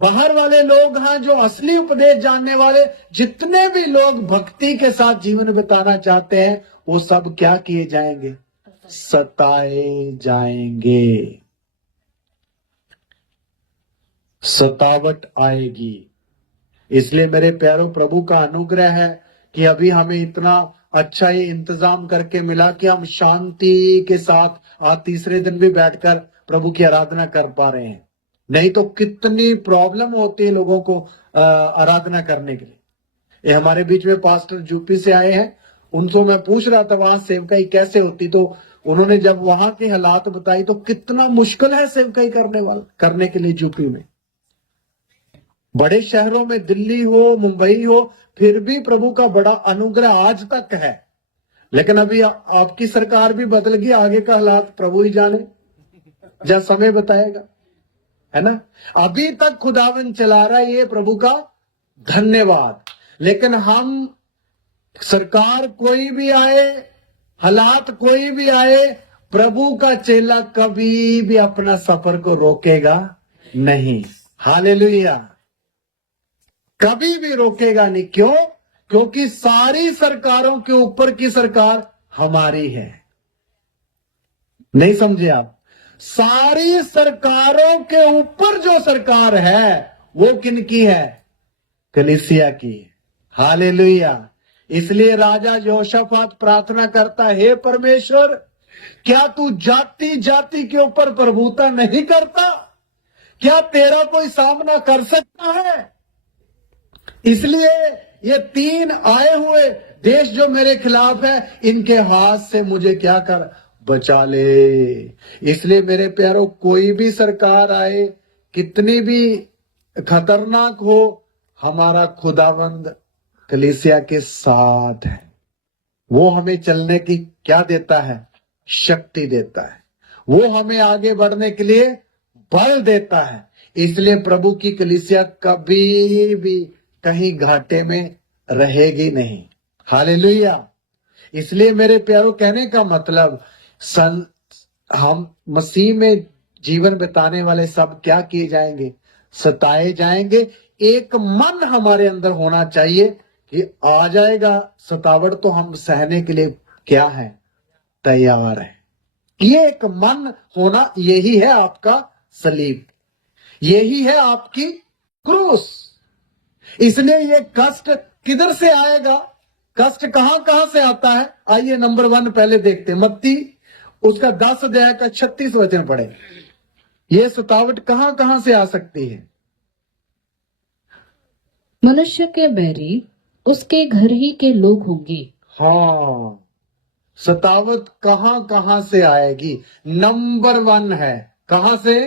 बाहर वाले लोग हैं, जो असली उपदेश जानने वाले, जितने भी लोग भक्ति के साथ जीवन बिताना चाहते हैं, वो सब क्या किए जाएंगे? सताए जाएंगे। सतावट आएगी। इसलिए मेरे प्यारों, प्रभु का अनुग्रह है कि अभी हमें इतना अच्छा ये इंतजाम करके मिला कि हम शांति के साथ आज तीसरे दिन भी बैठकर प्रभु की आराधना कर पा रहे हैं। नहीं तो कितनी प्रॉब्लम होती है लोगों को आराधना करने के लिए। ये हमारे बीच में पास्टर यूपी से आए हैं, उनसे मैं पूछ रहा था वहां सेवकाई कैसे होती, तो उन्होंने जब वहां के हालात बताई तो कितना मुश्किल है सेवकाई करने के लिए यूपी में। बड़े शहरों में दिल्ली हो, मुंबई हो, फिर भी प्रभु का बड़ा अनुग्रह आज तक है। लेकिन अभी आपकी सरकार भी बदल गई, आगे का हालात प्रभु ही जाने, जब समय बताएगा, है ना। अभी तक खुदावन चला रहा है, ये प्रभु का धन्यवाद। लेकिन हम, सरकार कोई भी आए, हालात कोई भी आए, प्रभु का चेला कभी भी अपना सफर को रोकेगा नहीं। हालेलुया, कभी भी रोकेगा नहीं। क्यों? क्योंकि सारी सरकारों के ऊपर की सरकार हमारी है। नहीं समझे आप? सारी सरकारों के ऊपर जो सरकार है वो किनकी है? कलीसिया की। हालेलुया। इसलिए राजा यहोशाफात प्रार्थना करता है, हे परमेश्वर, क्या तू जाति जाति के ऊपर प्रभुता नहीं करता? क्या तेरा कोई सामना कर सकता है? इसलिए ये तीन आए हुए देश जो मेरे खिलाफ है, इनके हाथ से मुझे क्या कर? बचा ले। इसलिए मेरे प्यारों, कोई भी सरकार आए, कितनी भी खतरनाक हो, हमारा खुदावंद कलीसिया के साथ है। वो हमें चलने की क्या देता है? शक्ति देता है। वो हमें आगे बढ़ने के लिए बल देता है। इसलिए प्रभु की कलीसिया कभी भी कहीं घाटे में रहेगी नहीं। हालेलुया। इसलिए मेरे प्यारों, कहने का मतलब, हम मसीह में जीवन बिताने वाले सब क्या किए जाएंगे? सताए जाएंगे। एक मन हमारे अंदर होना चाहिए कि आ जाएगा सतावट तो हम सहने के लिए क्या है? तैयार है। ये एक मन होना, यही है आपका सलीब, यही है आपकी क्रूस। इसलिए ये कष्ट किधर से आएगा, कष्ट कहां कहां से आता है? आइए नंबर 1 पहले देखते हैं। मत्ती उसका 10 अध्याय का 36 वचन पढ़े। ये सतावट कहां कहां से आ सकती है? मनुष्य के बैरी उसके घर ही के लोग होंगे। हाँ, सतावट कहां कहां से आएगी? नंबर 1 है, कहां से?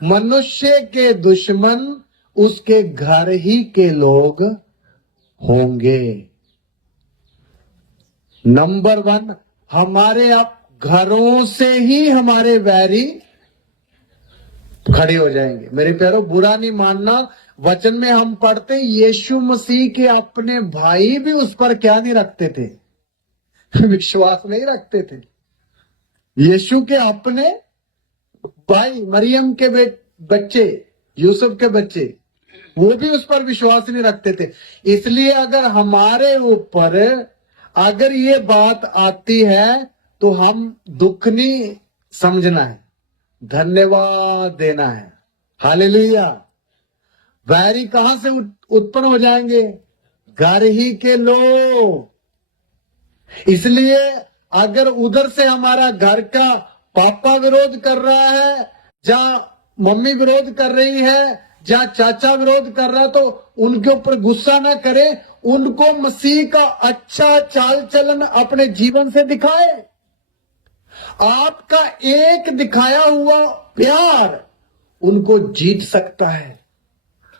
मनुष्य के दुश्मन उसके घर ही के लोग होंगे। नंबर 1, हमारे आप घरों से ही हमारे वैरी खड़े हो जाएंगे। मेरे प्यारो, बुरा नहीं मानना, वचन में हम पढ़ते यीशु मसीह के अपने भाई भी उस पर क्या नहीं रखते थे? विश्वास नहीं रखते थे। यीशु के अपने भाई, मरियम के बच्चे, यूसुफ के बच्चे, वो भी उस पर विश्वास नहीं रखते थे। इसलिए अगर हमारे ऊपर अगर ये बात आती है तो हम दुख नहीं समझना है, धन्यवाद देना है। हालेलुया। वैरी कहां से उत्पन्न हो जाएंगे? घर ही के लोग। इसलिए अगर उधर से हमारा घर का पापा विरोध कर रहा है, जहां मम्मी विरोध कर रही है, जहां चाचा विरोध कर रहा है, तो उनके ऊपर गुस्सा ना करें, उनको मसीह का अच्छा चाल चलन अपने जीवन से दिखाए। आपका एक दिखाया हुआ प्यार उनको जीत सकता है।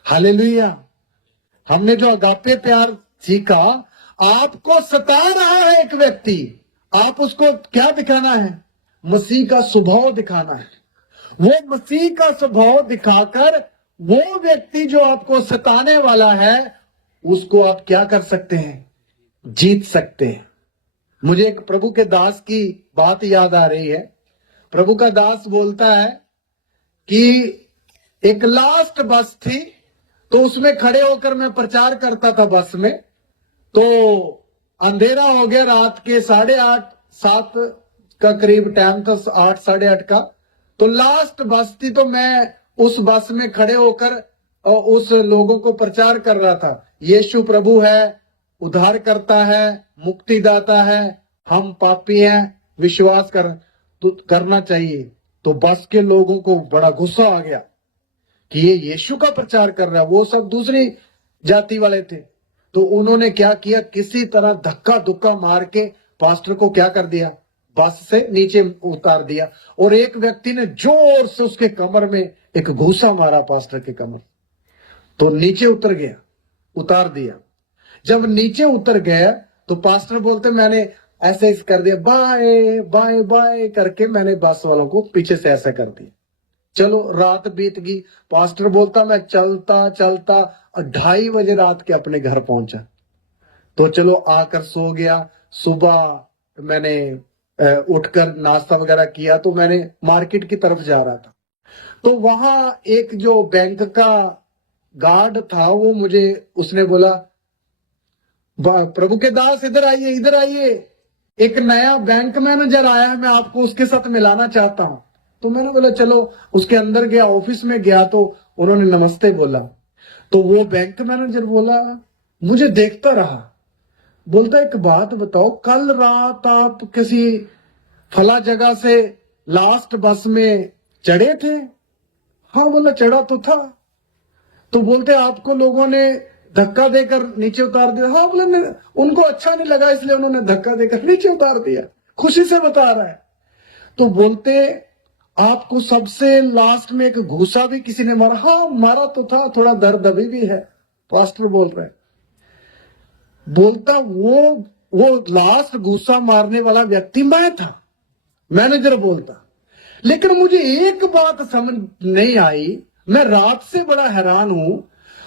हालेलुया। हमने जो अगापे प्यार सीखा, आपको सता रहा है एक व्यक्ति, आप उसको क्या दिखाना है? मसीह का स्वभाव दिखाना है। वो मसीह का स्वभाव दिखाकर वो व्यक्ति जो आपको सताने वाला है, उसको आप क्या कर सकते हैं? जीत सकते हैं। मुझे एक प्रभु के दास की बात याद आ रही है। प्रभु का दास बोलता है कि एक लास्ट बस थी, तो उसमें खड़े होकर मैं प्रचार करता था बस में। तो अंधेरा हो गया, रात के 8:30 7 का करीब टाइम था, 8 8:30 का। तो लास्ट बस थी, तो मैं उस बस में खड़े होकर उस लोगों को प्रचार कर रहा था। यीशु प्रभु है, उद्धार करता है, मुक्तिदाता है, हम पापी हैं, विश्वास करना चाहिए। तो बस के लोगों को बड़ा गुस्सा आ गया कि ये यीशु का प्रचार कर रहा है, वो सब दूसरी जाति वाले थे। तो उन्होंने क्या किया, किसी तरह धक्का धुक्का मार के पास्टर को क्या कर दिया, बस से नीचे उतार दिया। और एक व्यक्ति ने जोर से उसके कमर में एक घूसा मारा, पास्टर के कमर, तो नीचे उतर गया, उतार दिया। जब नीचे उतर गया तो पास्टर बोलते मैंने ऐसे कर दिया, बाय बाय बाय करके मैंने बस वालों को पीछे से ऐसा कर दिया। चलो रात बीत गई। पास्टर बोलता मैं चलता चलता 2:30 बजे रात के अपने घर पहुंचा। तो चलो आकर सो गया। सुबह मैंने उठकर नाश्ता वगैरह किया, तो मैंने मार्केट की तरफ जा रहा था। तो वहां एक जो बैंक का गार्ड था, वो मुझे उसने बोला, प्रभु के दास इधर आइए, इधर आइए, एक नया बैंक मैनेजर आया है, मैं आपको उसके साथ मिलाना चाहता हूं। तो मैंने बोला चलो। उसके अंदर गया, ऑफिस में गया, तो उन्होंने नमस्ते बोला। तो वो बैंक मैनेजर बोला, मुझे देखता रहा, बोलता एक बात बताओ, कल रात आप किसी फला जगह से लास्ट बस में चढ़े थे? हाँ बोला, चढ़ा तो था। तो बोलते आपको लोगों ने धक्का देकर नीचे उतार दिया? हाँ बोले, उनको अच्छा नहीं लगा इसलिए उन्होंने धक्का देकर नीचे उतार दिया। खुशी से बता रहा है। तो बोलते आपको सबसे लास्ट में एक घूसा भी किसी ने मारा? हाँ मारा तो था, थोड़ा दर्द अभी भी है। पास्टर बोल रहे हैं। बोलता वो लास्ट घूसा मारने वाला व्यक्ति मैं था। मैनेजर बोलता, लेकिन मुझे एक बात समझ नहीं आई, मैं रात से बड़ा हैरान हूं।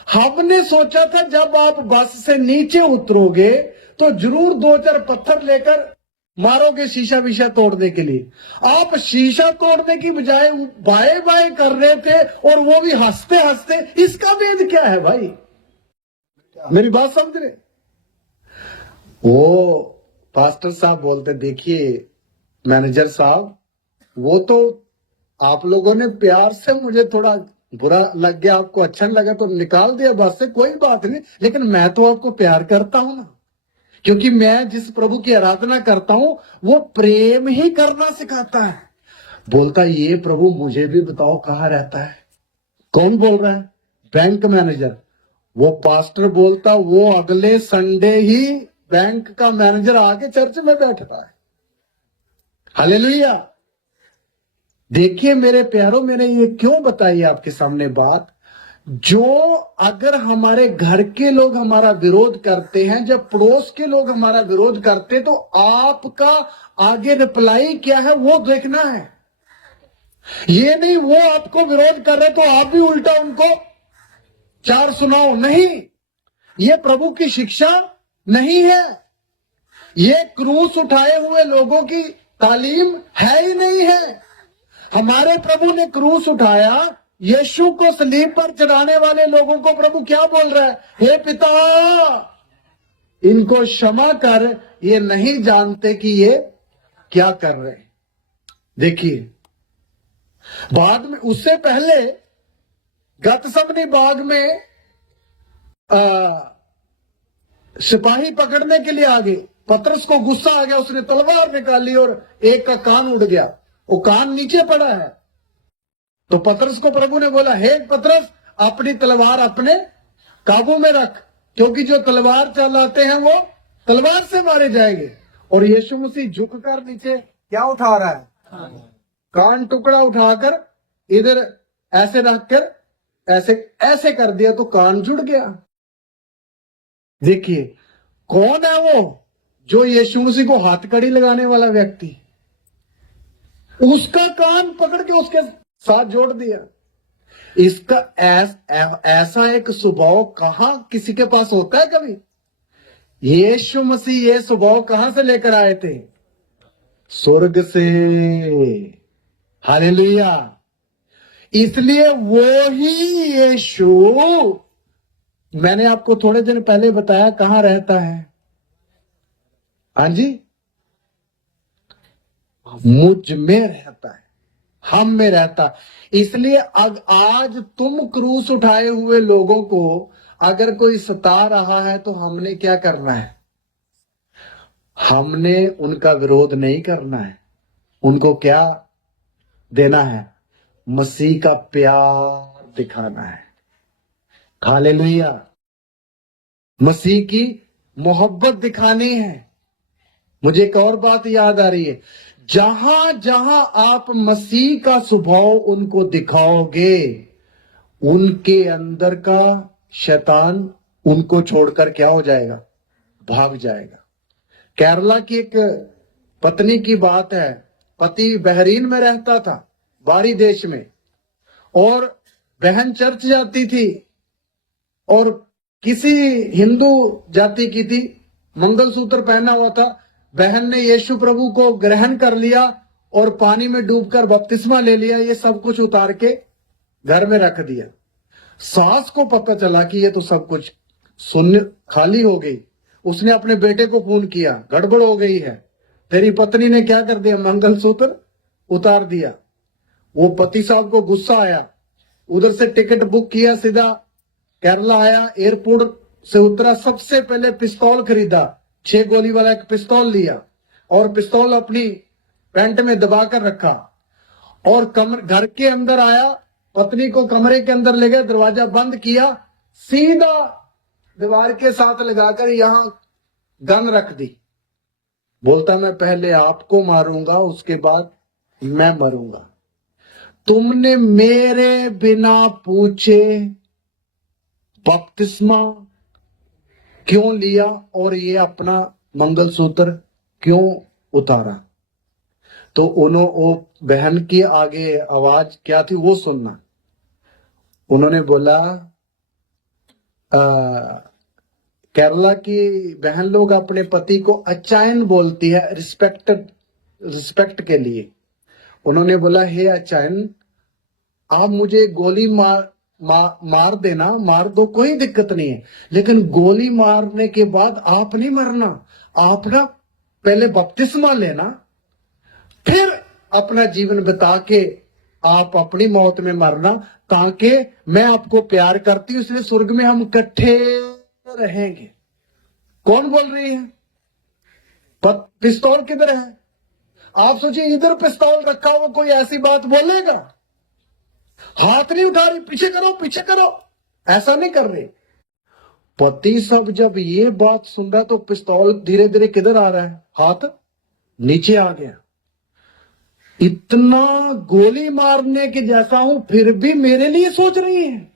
हमने सोचा था जब आप बस से नीचे उतरोगे तो जरूर 2-4 पत्थर लेकर मारोगे शीशा विशा तोड़ने के लिए। आप शीशा तोड़ने की बजाय बाय बाय कर रहे थे, और वो भी हंसते हंसते। इसका वेद क्या है भाई? मेरी बात समझ रहे? वो पास्टर साहब बोलते, देखिए मैनेजर साहब, वो तो आप लोगों ने प्यार से मुझे थोड़ा बुरा लग गया आपको, अच्छा नहीं लगा तो निकाल दिया बस से, कोई बात नहीं, लेकिन मैं तो आपको प्यार करता हूं ना, क्योंकि मैं जिस प्रभु की आराधना करता हूं वो प्रेम ही करना सिखाता है। बोलता ये प्रभु मुझे भी बताओ कहाँ रहता है। कौन बोल रहा है? Bank manager. वो पास्टर बोलता वो अगले संडे ही बैंक का मैनेजर आके चर्च में बैठता है। हालेलुया। देखिए मेरे प्यारों, मैंने ये क्यों बताई आपके सामने बात, जो अगर हमारे घर के लोग हमारा विरोध करते हैं, जब पड़ोस के लोग हमारा विरोध करते, तो आपका आगे रिप्लाई क्या है वो देखना है। ये नहीं वो आपको विरोध कर रहे तो आप भी उल्टा उनको चार सुनाओ, नहीं, ये प्रभु की शिक्षा नहीं है, ये क्रूस उठाए हुए लोगों की तालीम है ही नहीं है। हमारे प्रभु ने क्रूस उठाया, यीशु को सलीब पर चढ़ाने वाले लोगों को प्रभु क्या बोल रहा है? हे पिता इनको क्षमा कर, ये नहीं जानते कि ये क्या कर रहे हैं। देखिए बाद में, उससे पहले गतसमनी बाग में सिपाही पकड़ने के लिए आ गए। पतरस को गुस्सा आ गया, उसने तलवार निकाली और एक का कान उड़ गया, वो कान नीचे पड़ा है। तो पतरस को प्रभु ने बोला, हे पतरस अपनी तलवार अपने काबू में रख, क्योंकि जो तलवार चलाते हैं वो तलवार से मारे जाएंगे। और यीशु मसीह झुककर नीचे क्या उठा रहा है? कान टुकड़ा उठाकर इधर ऐसे रखकर ऐसे ऐसे कर दिया तो कान जुड़ गया। देखिए कौन है वो? जो यीशु मसीह को हाथकड़ी लगाने वाला व्यक्ति, उसका कान पकड़ के उसके साथ जोड़ दिया। इसका ऐसा एक स्वभाव कहां किसी के पास होता है कभी? यीशु मसीह ये स्वभाव कहां से लेकर आए थे? स्वर्ग से। हालेलुया। इसलिए वो ही यीशु, मैंने आपको थोड़े दिन पहले बताया कहां रहता है। हाँ जी, मुझ में रहता है, हम में रहता। इसलिए आज तुम क्रूस उठाए हुए लोगों को अगर कोई सता रहा है तो हमने क्या करना है? हमने उनका विरोध नहीं करना है, उनको क्या देना है? मसीह का प्यार दिखाना है। हालेलुया। मसीह की मोहब्बत दिखानी है। मुझे एक और बात याद आ रही है, जहां जहां आप मसीह का स्वभाव उनको दिखाओगे, उनके अंदर का शैतान उनको छोड़कर क्या हो जाएगा? भाग जाएगा। केरला की एक पत्नी की बात है, पति बहरीन में रहता था, बाहरी देश में, और बहन चर्च जाती थी और किसी हिंदू जाति की थी, मंगलसूत्र पहना हुआ था। बहन ने यीशु प्रभु को ग्रहण कर लिया और पानी में डूबकर बपतिस्मा ले लिया, ये सब कुछ उतार के घर में रख दिया। सास को पता चला कि ये तो सब कुछ शून्य खाली हो गई। उसने अपने बेटे को फोन किया, गड़बड़ हो गई है, तेरी पत्नी ने क्या कर दिया? मंगलसूत्र उतार दिया। वो पति साहब को गुस्सा आया, उधर से टिकट बुक किया, सीधा केरला आया, एयरपोर्ट से उतरा, सबसे पहले पिस्तौल खरीदा, 6 गोली वाला एक पिस्तौल लिया और पिस्तौल अपनी पैंट में दबाकर रखा और घर के अंदर आया, पत्नी को कमरे के अंदर ले गया, दरवाजा बंद किया, सीधा दीवार के साथ लगाकर यहां गन रख दी। बोलता मैं पहले आपको मारूंगा, उसके बाद मैं मरूंगा। तुमने मेरे बिना पूछे बपतिस्मा क्यों लिया और ये अपना मंगलसूत्र क्यों उतारा? तो वो बहन की आगे आवाज क्या थी वो सुनना। उन्होंने बोला, केरला की बहन लोग अपने पति को अचायन बोलती है, रिस्पेक्ट के लिए। उन्होंने बोला, हे अचायन, आप मुझे गोली मार देना, मार दो, कोई दिक्कत नहीं है, लेकिन गोली मारने के बाद आप नहीं मरना, आप ना पहले बपतिस्मा लेना, फिर अपना जीवन बिता के आप अपनी मौत में मरना, ताकि मैं आपको प्यार करती हूं इसलिए स्वर्ग में हम इकट्ठे रहेंगे। कौन बोल रही है? पिस्तौल किधर है? आप सोचिए, इधर पिस्तौल रखा हुआ कोई ऐसी बात बोलेगा? हाथ नहीं उठा रही, पीछे करो पीछे करो, ऐसा नहीं कर रही। पति सब जब ये बात सुन रहा तो पिस्तौल धीरे धीरे किधर आ रहा है? हाथ नीचे आ गया। इतना गोली मारने के जैसा हूं फिर भी मेरे लिए सोच रही है।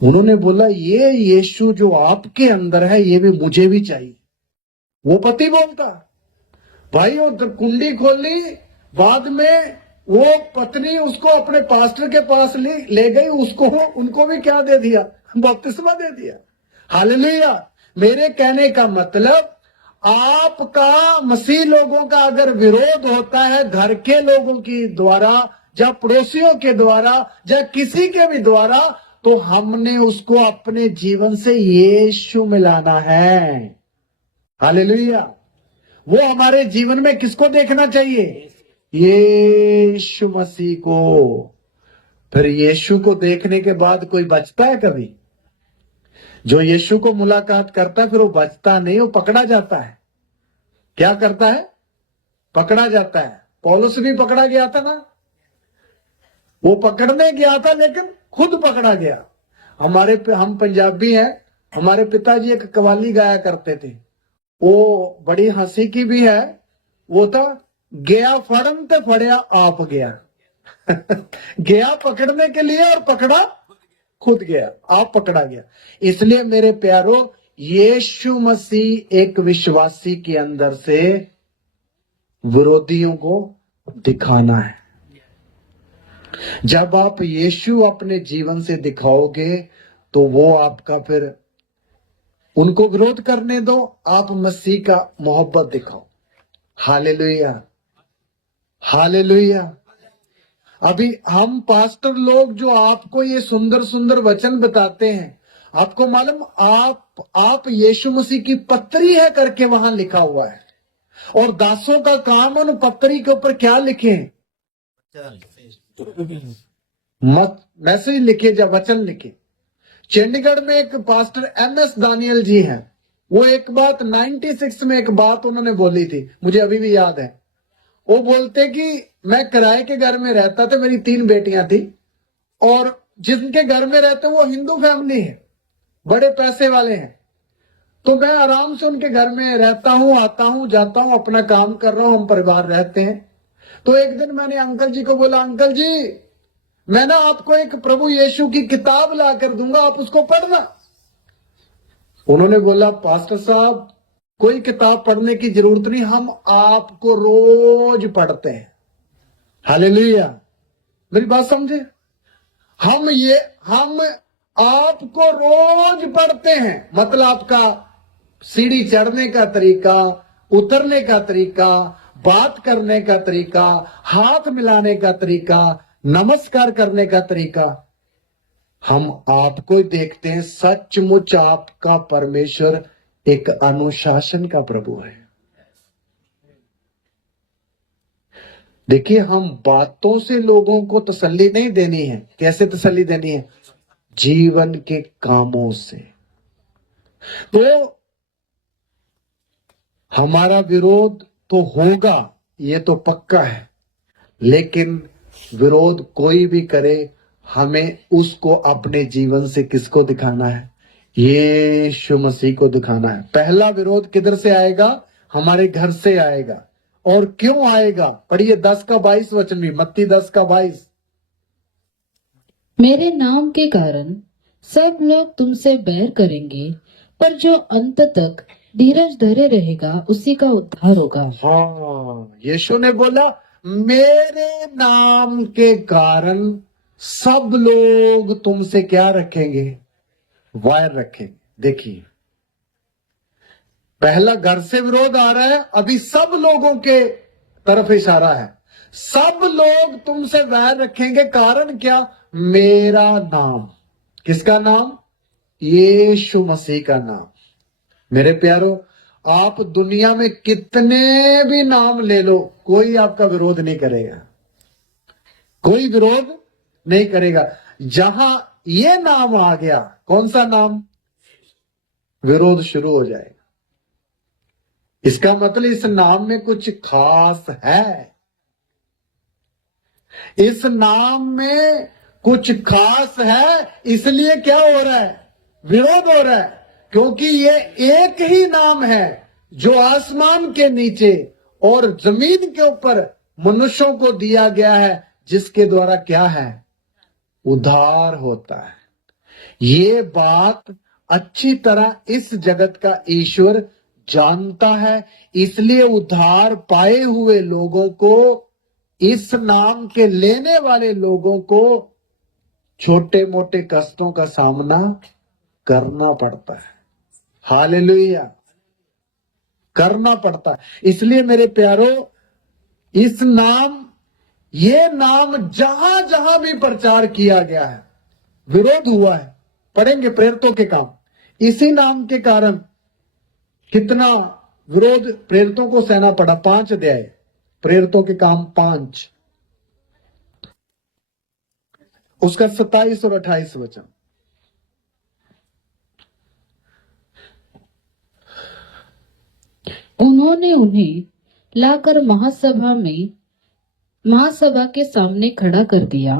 उन्होंने बोला ये यीशु जो आपके अंदर है ये भी मुझे भी चाहिए। वो पति बोलता, भाई वो कुंडी खोली, बाद में वो पत्नी उसको अपने पास्टर के पास ले गई, उसको उनको भी क्या दे दिया? बपतिस्मा दे दिया। हालेलुया। मेरे कहने का मतलब, आपका मसीह लोगों का अगर विरोध होता है घर के लोगों की द्वारा या पड़ोसियों के द्वारा या किसी के भी द्वारा, तो हमने उसको अपने जीवन से यीशु मिलाना है। हालेलुया। वो हमारे जीवन में किसको देखना चाहिए? यीशु मसीह को। फिर यीशु को देखने के बाद कोई बचता है कभी? जो यीशु को मुलाकात करता है फिर वो बचता नहीं, वो पकड़ा जाता है। क्या करता है? पकड़ा जाता है। पौलुस भी पकड़ा गया था ना, वो पकड़ने गया था लेकिन खुद पकड़ा गया। हम पंजाबी हैं, हमारे पिताजी एक कव्वाली गाया करते थे, वो बड़ी हंसी की भी है। वो था, गया फड़न ते फड़िया आप गया। गया पकड़ने के लिए और पकड़ा खुद गया, आप पकड़ा गया। इसलिए मेरे प्यारो, यीशु मसीह एक विश्वासी के अंदर से विरोधियों को दिखाना है। जब आप यीशु अपने जीवन से दिखाओगे तो वो आपका फिर, उनको विरोध करने दो, आप मसीह का मोहब्बत दिखाओ। Hallelujah hallelujah. अभी हम पास्टर लोग जो आपको ये सुंदर सुंदर वचन बताते हैं, आपको मालूम, आप यीशु मसीह की पत्री है करके वहां लिखा हुआ है, और दासों का काम उन पत्री के ऊपर क्या लिखे? मैसेज लिखे या वचन लिखे। चंडीगढ़ में एक पास्टर MS दानियल जी हैं, वो एक बात 96 में एक बात उन्होंने बोली थी, मुझे अभी भी याद है। वो बोलते कि मैं किराए के घर में रहता था, मेरी 3 बेटियां थी, और जिनके घर में रहते वो हिंदू फैमिली है, बड़े पैसे वाले हैं, तो मैं आराम से उनके घर में रहता हूँ, आता हूँ जाता हूँ, अपना काम कर रहा हूँ, हम परिवार रहते हैं। तो एक दिन मैंने अंकल जी को बोला, अंकल जी मैं ना आपको एक प्रभु यीशु की किताब ला कर दूंगा, आप उसको पढ़ना। उन्होंने बोला, पास्टर साहब कोई किताब पढ़ने की जरूरत नहीं, हम आपको रोज पढ़ते हैं। हालेलुया। मेरी बात समझे? हम आपको रोज पढ़ते हैं, मतलब आपका सीढ़ी चढ़ने का तरीका, उतरने का तरीका, बात करने का तरीका, हाथ मिलाने का तरीका, नमस्कार करने का तरीका, हम आपको ही देखते हैं। सचमुच आपका परमेश्वर एक अनुशासन का प्रभु है। देखिए, हम बातों से लोगों को तसल्ली नहीं देनी है। कैसे तसल्ली देनी है? जीवन के कामों से। तो हमारा विरोध तो होगा, ये तो पक्का है, लेकिन विरोध कोई भी करे, हमें उसको अपने जीवन से किसको दिखाना है? यीशु मसीह को दिखाना है। पहला विरोध किधर से आएगा? हमारे घर से आएगा। और क्यों आएगा? पढ़िए 10 का 22 वचन भी, मत्ती 10 का 22। मेरे नाम के कारण सब लोग तुमसे बैर करेंगे, पर जो अंत तक धीरज धरे रहेगा उसी का उद्धार होगा। हाँ, यीशु ने बोला, मेरे नाम के कारण सब लोग तुमसे क्या रखेंगे? वायर रखेंगे। देखिए, पहला घर से विरोध आ रहा है, अभी सब लोगों के तरफ इशारा है। सब लोग तुमसे वैर रखेंगे, कारण क्या? मेरा नाम। किसका नाम? यीशु मसीह का नाम। मेरे प्यारो, आप दुनिया में कितने भी नाम ले लो, कोई आपका विरोध नहीं करेगा। कोई विरोध नहीं करेगा। जहां ये नाम आ गया, कौन सा नाम, विरोध शुरू हो जाएगा। इसका मतलब इस नाम में कुछ खास है, इस नाम में कुछ खास है, इसलिए क्या हो रहा है, विरोध हो रहा है। क्योंकि ये एक ही नाम है जो आसमान के नीचे और जमीन के ऊपर मनुष्यों को दिया गया है, जिसके द्वारा क्या है, उद्धार होता है। ये बात अच्छी तरह इस जगत का ईश्वर जानता है, इसलिए उद्धार पाए हुए लोगों को, इस नाम के लेने वाले लोगों को छोटे मोटे कष्टों का सामना करना पड़ता है। हालेलुया, करना पड़ता है। इसलिए मेरे प्यारो, इस नाम, ये नाम जहां जहां भी प्रचार किया गया है, विरोध हुआ है। पढ़ेंगे प्रेरितों के काम, इसी नाम के कारण कितना विरोध प्रेरितों को सहना पड़ा। 5 अध्याय प्रेरितों के काम 5, उसका 27 और 28 वचन। उन्होंने उन्हें लाकर महासभा के सामने खड़ा कर दिया।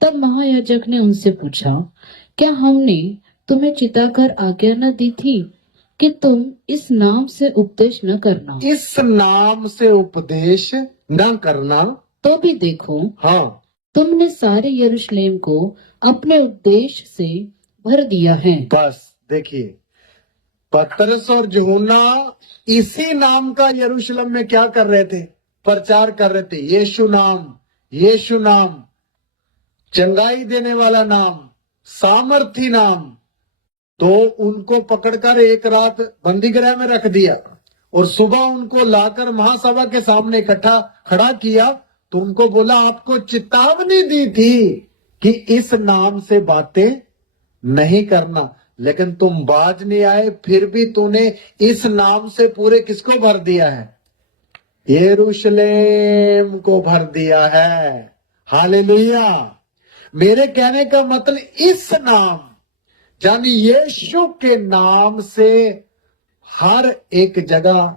तब महायाजक ने उनसे पूछा, क्या हमने तुम्हें चिताकर आज्ञा न दी थी कि तुम इस नाम से उपदेश न करना? इस नाम से उपदेश न करना। तो भी देखो, हाँ, तुमने सारे यरूशलेम को अपने उपदेश से भर दिया है। बस देखिए, पतरस और यूहन्ना इसी नाम का यरूशलेम में क्या कर रहे थे, प्रचार कर रहे थे। यीशु नाम, यीशु नाम, चंगाई देने वाला नाम, सामर्थी नाम। तो उनको पकड़कर एक रात बंदी गृह में रख दिया और सुबह उनको लाकर महासभा के सामने इकट्ठा खड़ा किया। तो उनको बोला, आपको चेतावनी दी थी कि इस नाम से बातें नहीं करना, लेकिन तुम बाज नहीं आए, फिर भी तूने इस नाम से पूरे किसको भर दिया है, यरूशलेम को भर दिया है। हालेलुया। मेरे कहने का मतलब, इस नाम यानी यीशु के नाम से हर एक जगह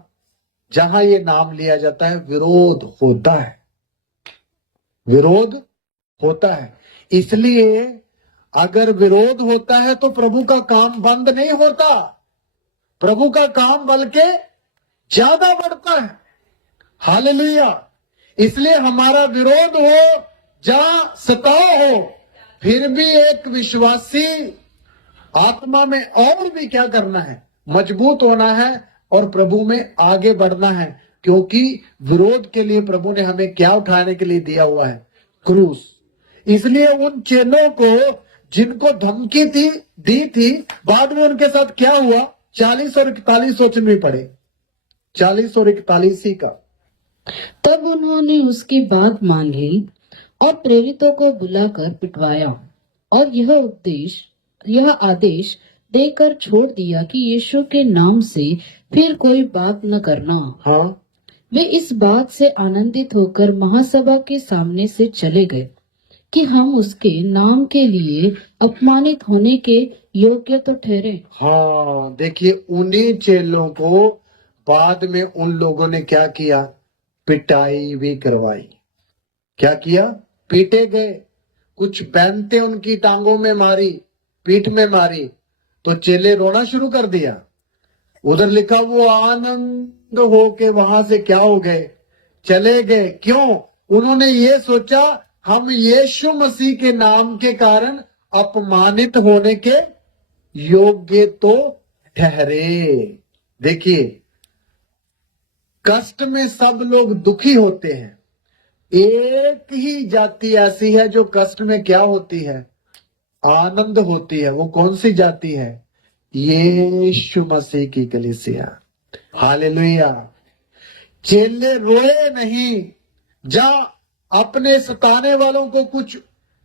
जहां ये नाम लिया जाता है, विरोध होता है, विरोध होता है। इसलिए अगर विरोध होता है तो प्रभु का काम बंद नहीं होता, प्रभु का काम बल्कि ज्यादा बढ़ता है। हालेलुया। इसलिए हमारा विरोध हो, जहां सताव हो, फिर भी एक विश्वासी आत्मा में और भी क्या करना है, मजबूत होना है और प्रभु में आगे बढ़ना है। क्योंकि विरोध के लिए प्रभु ने हमें क्या उठाने के लिए दिया हुआ है, क्रूस। इसलिए उन चेलों को जिनको धमकी दी थी, बाद में उनके साथ क्या हुआ, 40 और 41 वचन में पढ़े, 40 और 41 ही का। तब उन्होंने उसकी बात मान ली और प्रेरितों को बुलाकर पिटवाया और यह आदेश देकर छोड़ दिया कि यीशु के नाम से फिर कोई बात न करना। हाँ, वे इस बात से आनंदित होकर महासभा के सामने से चले गए कि हम उसके नाम के लिए अपमानित होने के योग्य तो ठहरे। हाँ, देखिए, उन्हीं चेलों को बाद में उन लोगों ने क्या किया, पिटाई भी करवाई। क्या किया, पीटे गए, कुछ बैंते उनकी टांगों में मारी, पीठ में मारी। तो चेले रोना शुरू कर दिया। उधर लिखा, वो आनंद होके वहां से क्या हो गए, चले गए। क्यों? उन्होंने ये सोचा, हम यीशु मसीह के नाम के कारण अपमानित होने के योग्य तो ठहरे। देखिए, कष्ट में सब लोग दुखी होते हैं, एक ही जाति ऐसी है जो कष्ट में क्या होती है, आनंद होती है। वो कौन सी जाति है, यीशु मसीह की कलीसिया। हालेलुया। चेले रोए नहीं, जा अपने सताने वालों को कुछ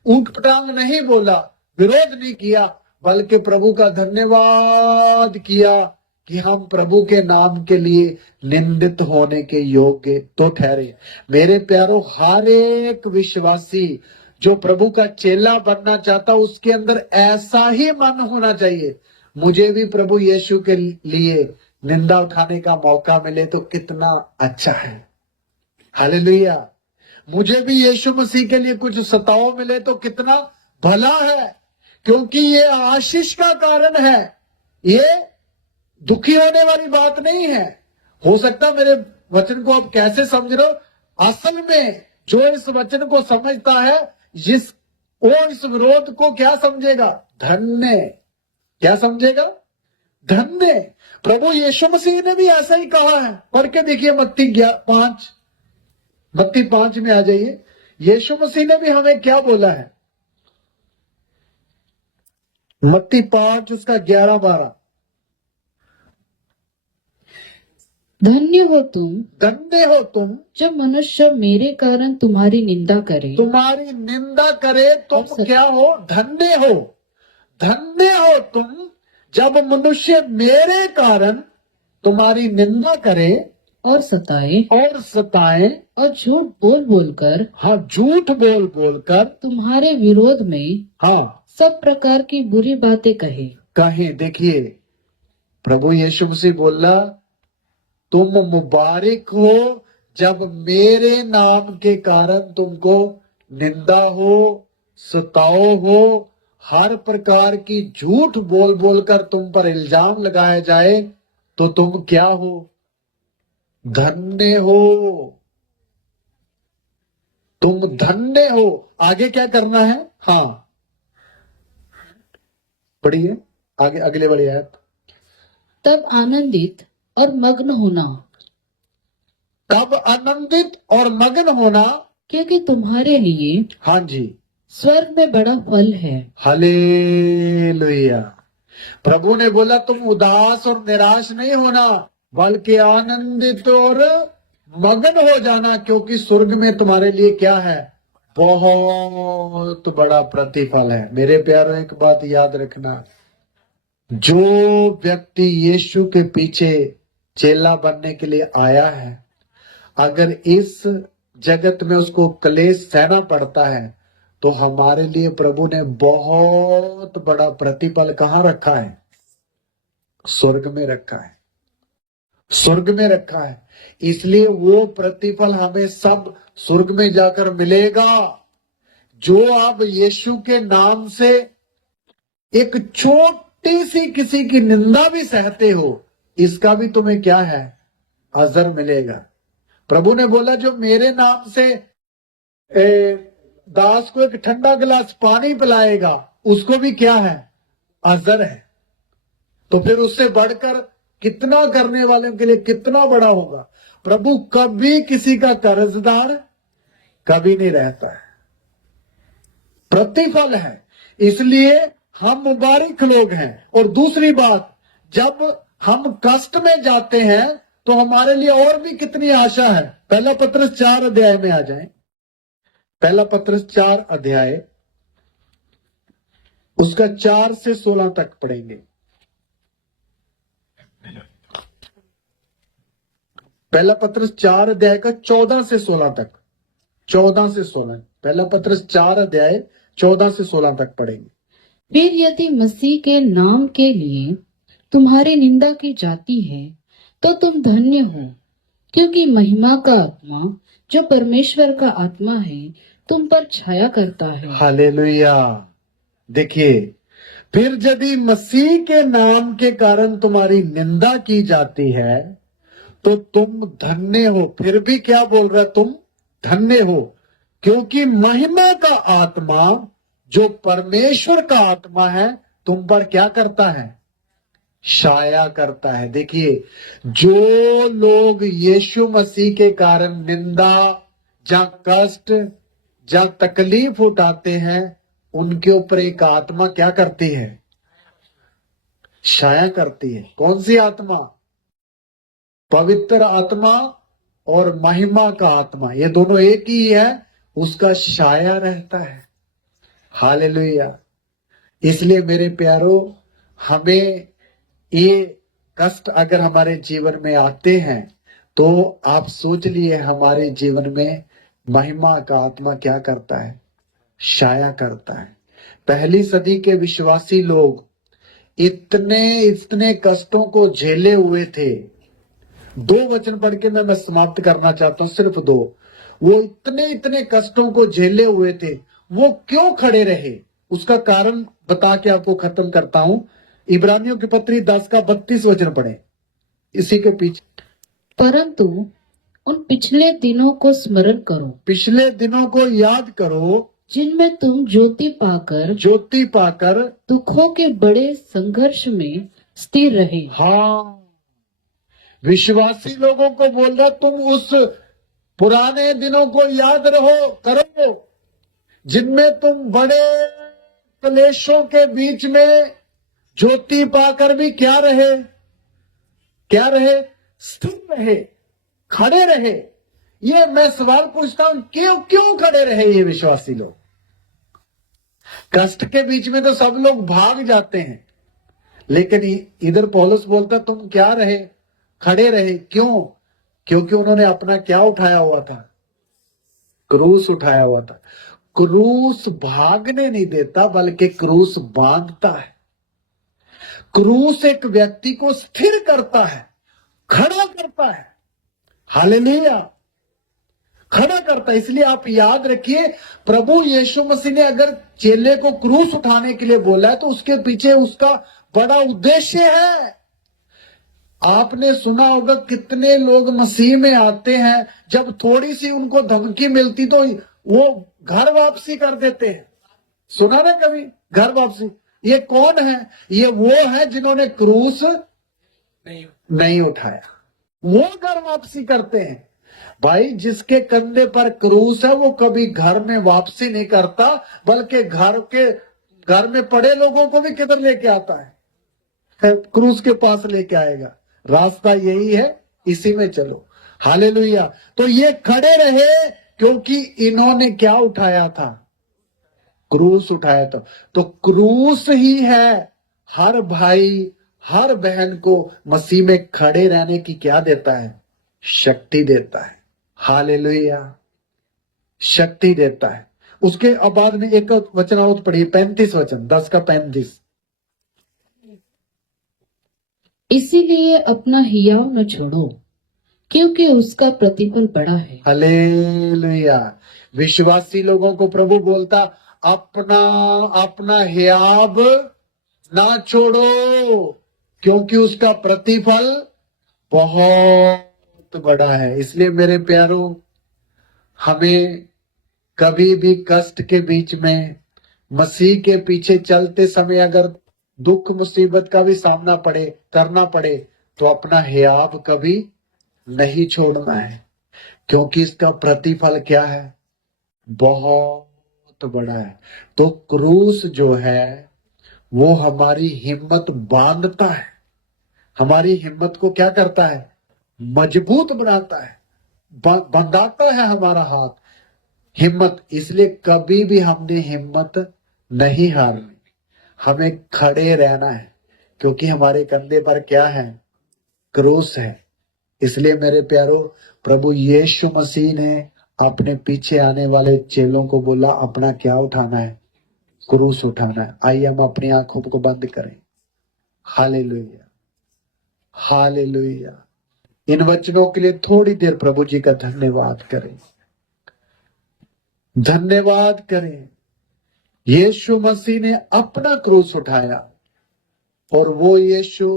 ऊंट पटांग नहीं बोला, विरोध नहीं किया, बल्कि प्रभु का धन्यवाद किया कि हम प्रभु के नाम के लिए निंदित होने के योग्य तो ठहरे। मेरे प्यारो, हर एक विश्वासी जो प्रभु का चेला बनना चाहता उसके अंदर ऐसा ही मन होना चाहिए। मुझे भी प्रभु यीशु के लिए निंदा उठाने का मौका मिले तो कितना अच्छा है। हालेलुया। मुझे भी यीशु मसीह के लिए कुछ सताव मिले तो कितना भला है, क्योंकि ये आशीष का कारण है, ये दुखी होने वाली बात नहीं है। हो सकता मेरे वचन को आप कैसे समझ रहे हो, असल में जो इस वचन को समझता है वो इस विरोध को क्या समझेगा? धन्य। क्या समझेगा? धन्य। प्रभु यीशु मसीह ने भी ऐसा ही कहा है। पढ़ के देखिए मत्ती 5 में आ जाइए। यीशु मसीह ने भी हमें क्या बोला है? मत्ती 5 उसका 11-12। धन्य हो तुम जब मनुष्य मेरे कारण तुम्हारी निंदा करे। तुम्हारी निंदा करे तुम और क्या हो? धन्य हो। धन्य हो तुम जब मनुष्य मेरे कारण तुम्हारी निंदा करे और सताए और झूठ बोल बोलकर हाँ, झूठ बोल बोलकर तुम्हारे विरोध में हाँ सब प्रकार की बुरी बातें कहे। देखिए प्रभु यीशु मसीह बोला, तुम मुबारक हो जब मेरे नाम के कारण तुमको निंदा हो, सताओ हो, हर प्रकार की झूठ बोल बोलकर तुम पर इल्जाम लगाया जाए, तो तुम क्या हो? धन्य हो। तुम धन्य हो। आगे क्या करना है? हाँ, पढ़िए आगे, अगले वाली आयत। तब आनंदित और मग्न होना, तब आनंदित और मग्न होना, क्योंकि तुम्हारे लिए हाँ जी, स्वर्ग में बड़ा फल है। हालेलुया। प्रभु ने बोला तुम उदास और निराश नहीं होना, बल्कि आनंदित और मग्न हो जाना, क्योंकि स्वर्ग में तुम्हारे लिए क्या है? बहुत बड़ा प्रतिफल है। मेरे प्यारों, एक बात याद रखना, जो व्यक्ति यीशु के पीछे चेला बनने के लिए आया है, अगर इस जगत में उसको क्लेश सहना पड़ता है, तो हमारे लिए प्रभु ने बहुत बड़ा प्रतिफल कहां रखा है? स्वर्ग में रखा है। स्वर्ग में रखा है। इसलिए वो प्रतिफल हमें सब स्वर्ग में जाकर मिलेगा। जो आप यीशु के नाम से एक छोटी सी किसी की निंदा भी सहते हो, इसका भी तुम्हें क्या है? अजर मिलेगा। प्रभु ने बोला जो मेरे नाम से दास को एक ठंडा गिलास पानी पिलाएगा, उसको भी क्या है? अजर है। तो फिर उससे बढ़कर कितना करने वाले के लिए कितना बड़ा होगा। प्रभु कभी किसी का कर्जदार कभी नहीं रहता है, प्रतिफल है। इसलिए हम मुबारक लोग हैं। और दूसरी बात, जब हम कष्ट में जाते हैं तो हमारे लिए और भी कितनी आशा है। पहला पत्रस 4 अध्याय में आ जाएं। पहला पत्रस 4 अध्याय उसका 4 से 16 तक पढ़ेंगे। पहला पत्रस 4 अध्याय का 14 से 16 तक, 14 से 16, पहला पत्रस 4 अध्याय 14 से 16 तक पढ़ेंगे। फिर यदि मसीह के नाम के लिए तुम्हारी निंदा की जाती है तो तुम धन्य हो, क्योंकि महिमा का आत्मा जो परमेश्वर का आत्मा है तुम पर छाया करता है। हालेलुया। देखिए, फिर यदि मसीह के नाम के कारण तुम्हारी निंदा की जाती है तो तुम धन्य हो। फिर भी क्या बोल रहा है? तुम धन्य हो, क्योंकि महिमा का आत्मा जो परमेश्वर का आत्मा है तुम पर क्या करता है? छाया करता है। देखिए, जो लोग यीशु मसीह के कारण निंदा या कष्ट या तकलीफ उठाते हैं, उनके ऊपर एक आत्मा क्या करती है? छाया करती है। कौन सी आत्मा? पवित्र आत्मा और महिमा का आत्मा, ये दोनों एक ही है, उसका छाया रहता है। हालेलुया। इसलिए मेरे प्यारो, हमें ये कष्ट अगर हमारे जीवन में आते हैं तो आप सोच लिए हमारे जीवन में महिमा का आत्मा क्या करता है? शाया करता है। पहली सदी के विश्वासी लोग इतने इतने कष्टों को झेले हुए थे। 2 वचन पढ़ के मैं समाप्त करना चाहता हूं, सिर्फ 2। वो इतने इतने कष्टों को झेले हुए थे, वो क्यों खड़े रहे? उसका कारण बता के आपको खत्म करता हूं। इब्रानियों की पत्री 10 का 32 वचन पढ़े, इसी के पीछे। परंतु उन पिछले दिनों को स्मरण करो, पिछले दिनों को याद करो, जिनमें तुम ज्योति पाकर दुखों के बड़े संघर्ष में स्थिर रहे। हाँ, विश्वासी लोगों को बोल रहा, तुम उस पुराने दिनों को याद करो, जिनमें तुम बड़े क्लेशों के बीच में ज्योति पाकर भी क्या रहे? स्थिर रहे, खड़े रहे। ये मैं सवाल पूछता हूं, क्यों खड़े रहे ये विश्वासी लोग? कष्ट के बीच में तो सब लोग भाग जाते हैं, लेकिन इधर पौलुस बोलता तुम क्या रहे? खड़े रहे। क्यों? क्योंकि उन्होंने अपना क्या उठाया हुआ था? क्रूस उठाया हुआ था। क्रूस भागने नहीं देता, बल्कि क्रूस बांधता है। क्रूस एक व्यक्ति को स्थिर करता है, खड़ा करता है। हालेलुया, खड़ा करता है। इसलिए आप याद रखिए, प्रभु यीशु मसीह ने अगर चेले को क्रूस उठाने के लिए बोला है, तो उसके पीछे उसका बड़ा उद्देश्य है। आपने सुना होगा कितने लोग मसीह में आते हैं, जब थोड़ी सी उनको धमकी मिलती तो वो घर वापसी कर देते हैं। सुना ना कभी? घर वापसी। ये कौन है? ये वो है जिन्होंने क्रूस नहीं उठाया, वो घर वापसी करते हैं। भाई, जिसके कंधे पर क्रूस है वो कभी घर में वापसी नहीं करता, बल्कि घर में पड़े लोगों को भी किधर लेके आता है? क्रूस के पास लेके आएगा। रास्ता यही है, इसी में चलो। हालेलुया। तो ये खड़े रहे क्योंकि इन्होंने क्या उठाया था? क्रूस उठाया था। तो क्रूस ही है हर भाई हर बहन को मसीह में खड़े रहने की क्या देता है? शक्ति देता है। हालेलुया, शक्ति देता है। उसके बाद में एक वचन और पढ़िए, 35 वचन, 10 का 35। इसीलिए अपना हियाव न छोड़ो, क्योंकि उसका प्रतिफल बड़ा है। हालेलुया। विश्वासी लोगों को प्रभु बोलता, अपना हियाव ना छोड़ो, क्योंकि उसका प्रतिफल बहुत बड़ा है। इसलिए मेरे प्यारों, हमें कभी भी कष्ट के बीच में मसीह के पीछे चलते समय अगर दुख मुसीबत का भी सामना करना पड़े, तो अपना हियाव कभी नहीं छोड़ना है, क्योंकि इसका प्रतिफल क्या है? बहुत बड़ा है। तो क्रूस जो है वो हमारी हिम्मत बांधता है, हमारी हिम्मत को क्या करता है? मजबूत बनाता है, बंधाता है हमारा हाथ, हिम्मत। इसलिए कभी भी हमने हिम्मत नहीं हारनी, हमें खड़े रहना है, क्योंकि हमारे कंधे पर क्या है? क्रूस है। इसलिए मेरे प्यारो, प्रभु यीशु मसीह ने अपने पीछे आने वाले चेलों को बोला, अपना क्या उठाना है? क्रूस उठाना है। आइए हम अपनी आंखों को बंद करें। Hallelujah, hallelujah. इन वचनों के लिए थोड़ी देर प्रभु जी का धन्यवाद करें, धन्यवाद करें। यीशु मसीह ने अपना क्रूस उठाया, और वो यीशु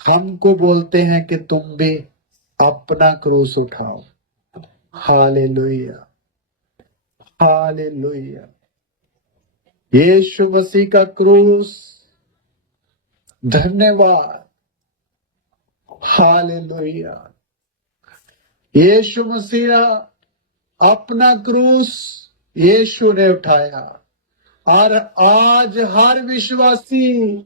हमको बोलते हैं कि तुम भी अपना क्रूस उठाओ। Hallelujah, hallelujah. यीशु मसीह का क्रूस, धन्यवाद। हालेलुया। यीशु मसीह अपना क्रूस यीशु ने उठाया, और आज हर विश्वासी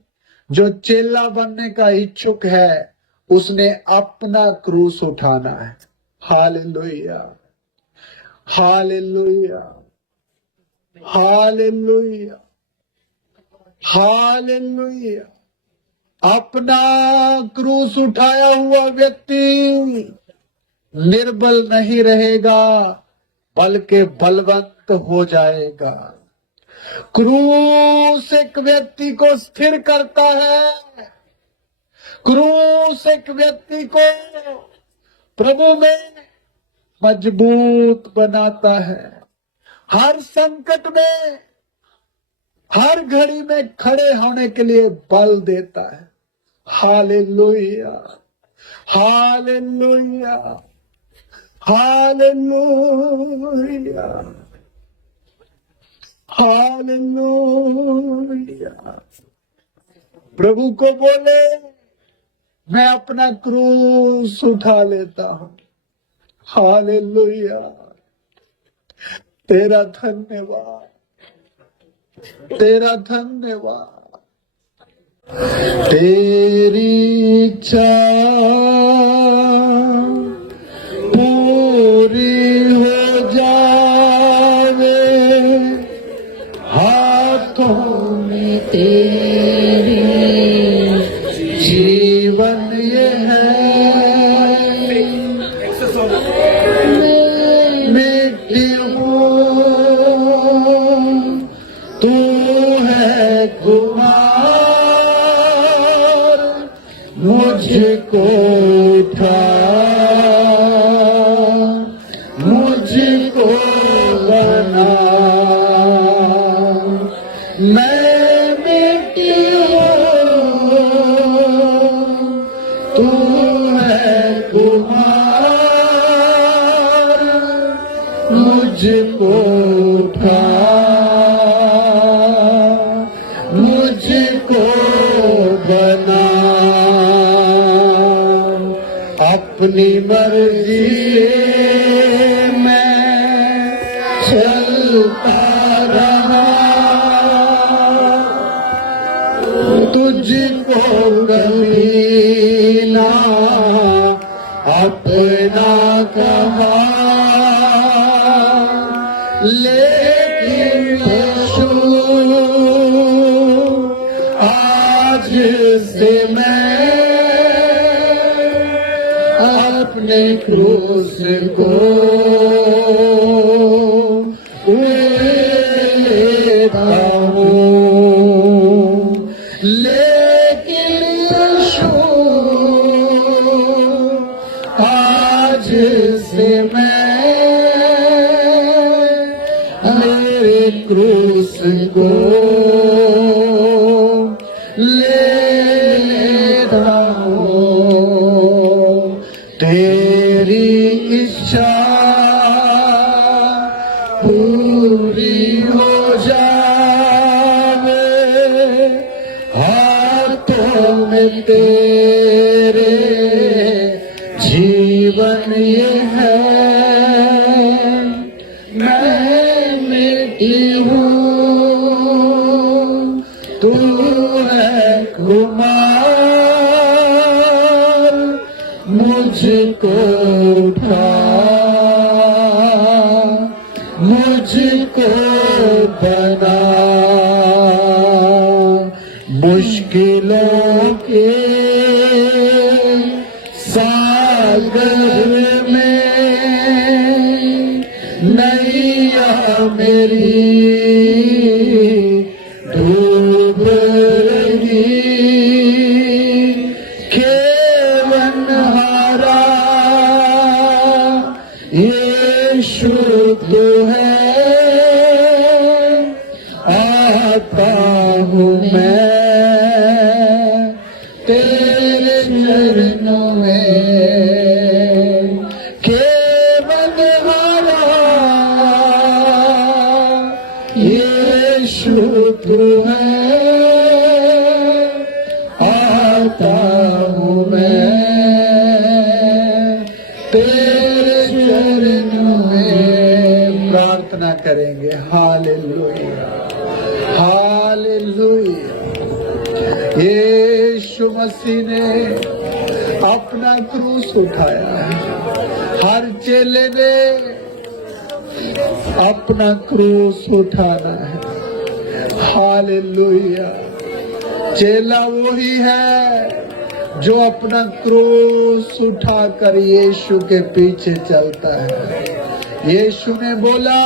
जो चेला बनने का इच्छुक है, उसने अपना क्रूस उठाना है। Hallelujah, hallelujah, hallelujah, hallelujah. अपना क्रूस उठाया हुआ व्यक्ति निर्बल नहीं रहेगा, बल्कि बलवंत हो जाएगा। क्रूस एक व्यक्ति को स्थिर करता है, क्रूस एक व्यक्ति को प्रभु में मजबूत बनाता है, हर संकट में, हर घड़ी में खड़े होने के लिए बल देता है। Hallelujah, hallelujah, hallelujah, hallelujah. प्रभु को बोले, मैं अपना क्रूस उठा लेता हूं। हालेलुया, तेरा धन्यवाद, तेरा धन्यवाद। तेरी इच्छा पूरी हो जावे, हाथों में तेरी जीवन ये है। मिट्टी हूँ, तू है कुमार, मुझको उठा, मुझको बना। मैं मिट्टी हूँ, तू है कुमार, मुझको उठा, मुझको बना। अपनी मर्जी में चलता रहा, तुझको कभी ना अपना कहा। लेकिन यीशु आज से मैं अपने क्रूस को लेता हूँ। लेकिन यीशु आज से मैं मेरे क्रूस को लेता हूँ। तेरी इच्छा पूरी हो जावे, हाथों में तेरे जीवन ये है। मैं मिट्टी हूँ, तू है कुमार, मुझको उठा, मुझको बना। मुश्किलों के सागर में नैया मेरी डूब रही, केवनहारा यीशु तो है। आता हूँ मैं तेरे चरणों में, केवनहारा यीशु तो है। आता हूँ मैं तेरे चरणों में। प्रार्थना करेंगे। Hallelujah, hallelujah. यीशु मसीह ने अपना क्रूस उठाया है। हर चेले ने अपना क्रूस उठाना है। हालेलुया। चेला वही है जो अपना क्रूस उठाकर यीशु के पीछे चलता है। यीशु ने बोला,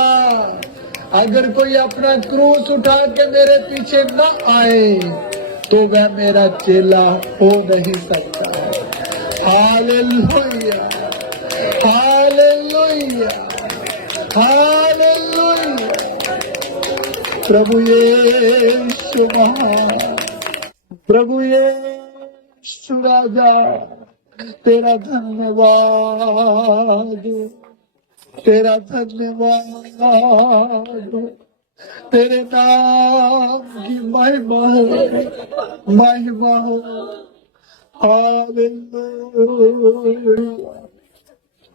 अगर कोई अपना क्रूस उठा के मेरे पीछे न आए तो वह मेरा चेला हो नहीं सकता। Hallelujah, hallelujah, hallelujah. प्रभु यीशु महान, प्रभु यीशु राजा, तेरा धन्यवाद, तेरा धन्यवाद, तेरे नाम की महिमा हो, महिमा हो। Hallelujah,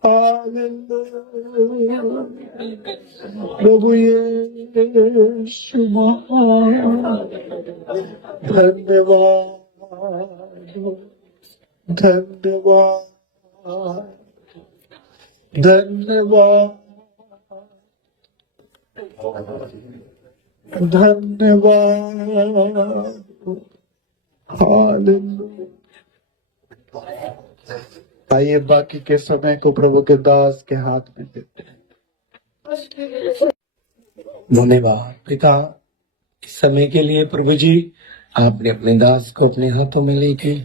hallelujah. प्रभु यीशु महान, धन्यवाद, धन्यवाद, धन्यवाद, धन्यवाद। हालेलुया। आइए बाकी के समय को प्रभु के दास के हाथ में देते हैं। धन्यवाद पिता, इस समय के लिए प्रभु जी आपने अपने दास को अपने हाथों में लेके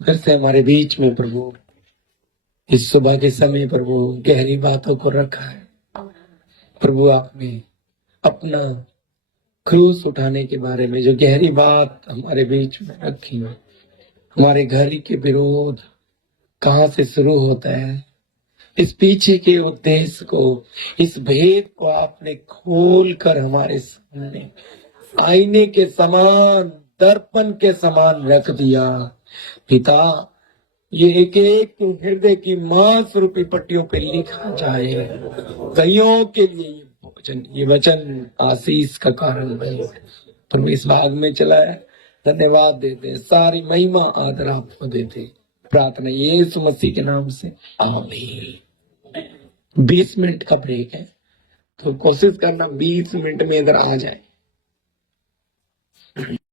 फिर से हमारे बीच में प्रभु इस सुबह के समय प्रभु गहरी बातों को रखा है। प्रभु आपने अपना क्रूस उठाने के बारे में जो गहरी बात हमारे बीच में रखी है, हमारे घर के विरोध कहाँ से शुरू होता है, इस पीछे के उद्देश्य को, इस भेद को आपने खोल कर हमारे सामने आईने के समान, दर्पण के समान रख दिया। पिता, ये एक एक हृदय की मांस रूपी पट्टियों पे लिखा जाए। कईयों के लिए ये वचन आशीष का कारण बने। तुम इस भाग में चला है, धन्यवाद देते, सारी महिमा आदर आपको देते। प्रार्थना यीशु मसीह के नाम से, आमीन। 20 मिनट का ब्रेक है, तो कोशिश करना 20 मिनट में इधर आ जाए।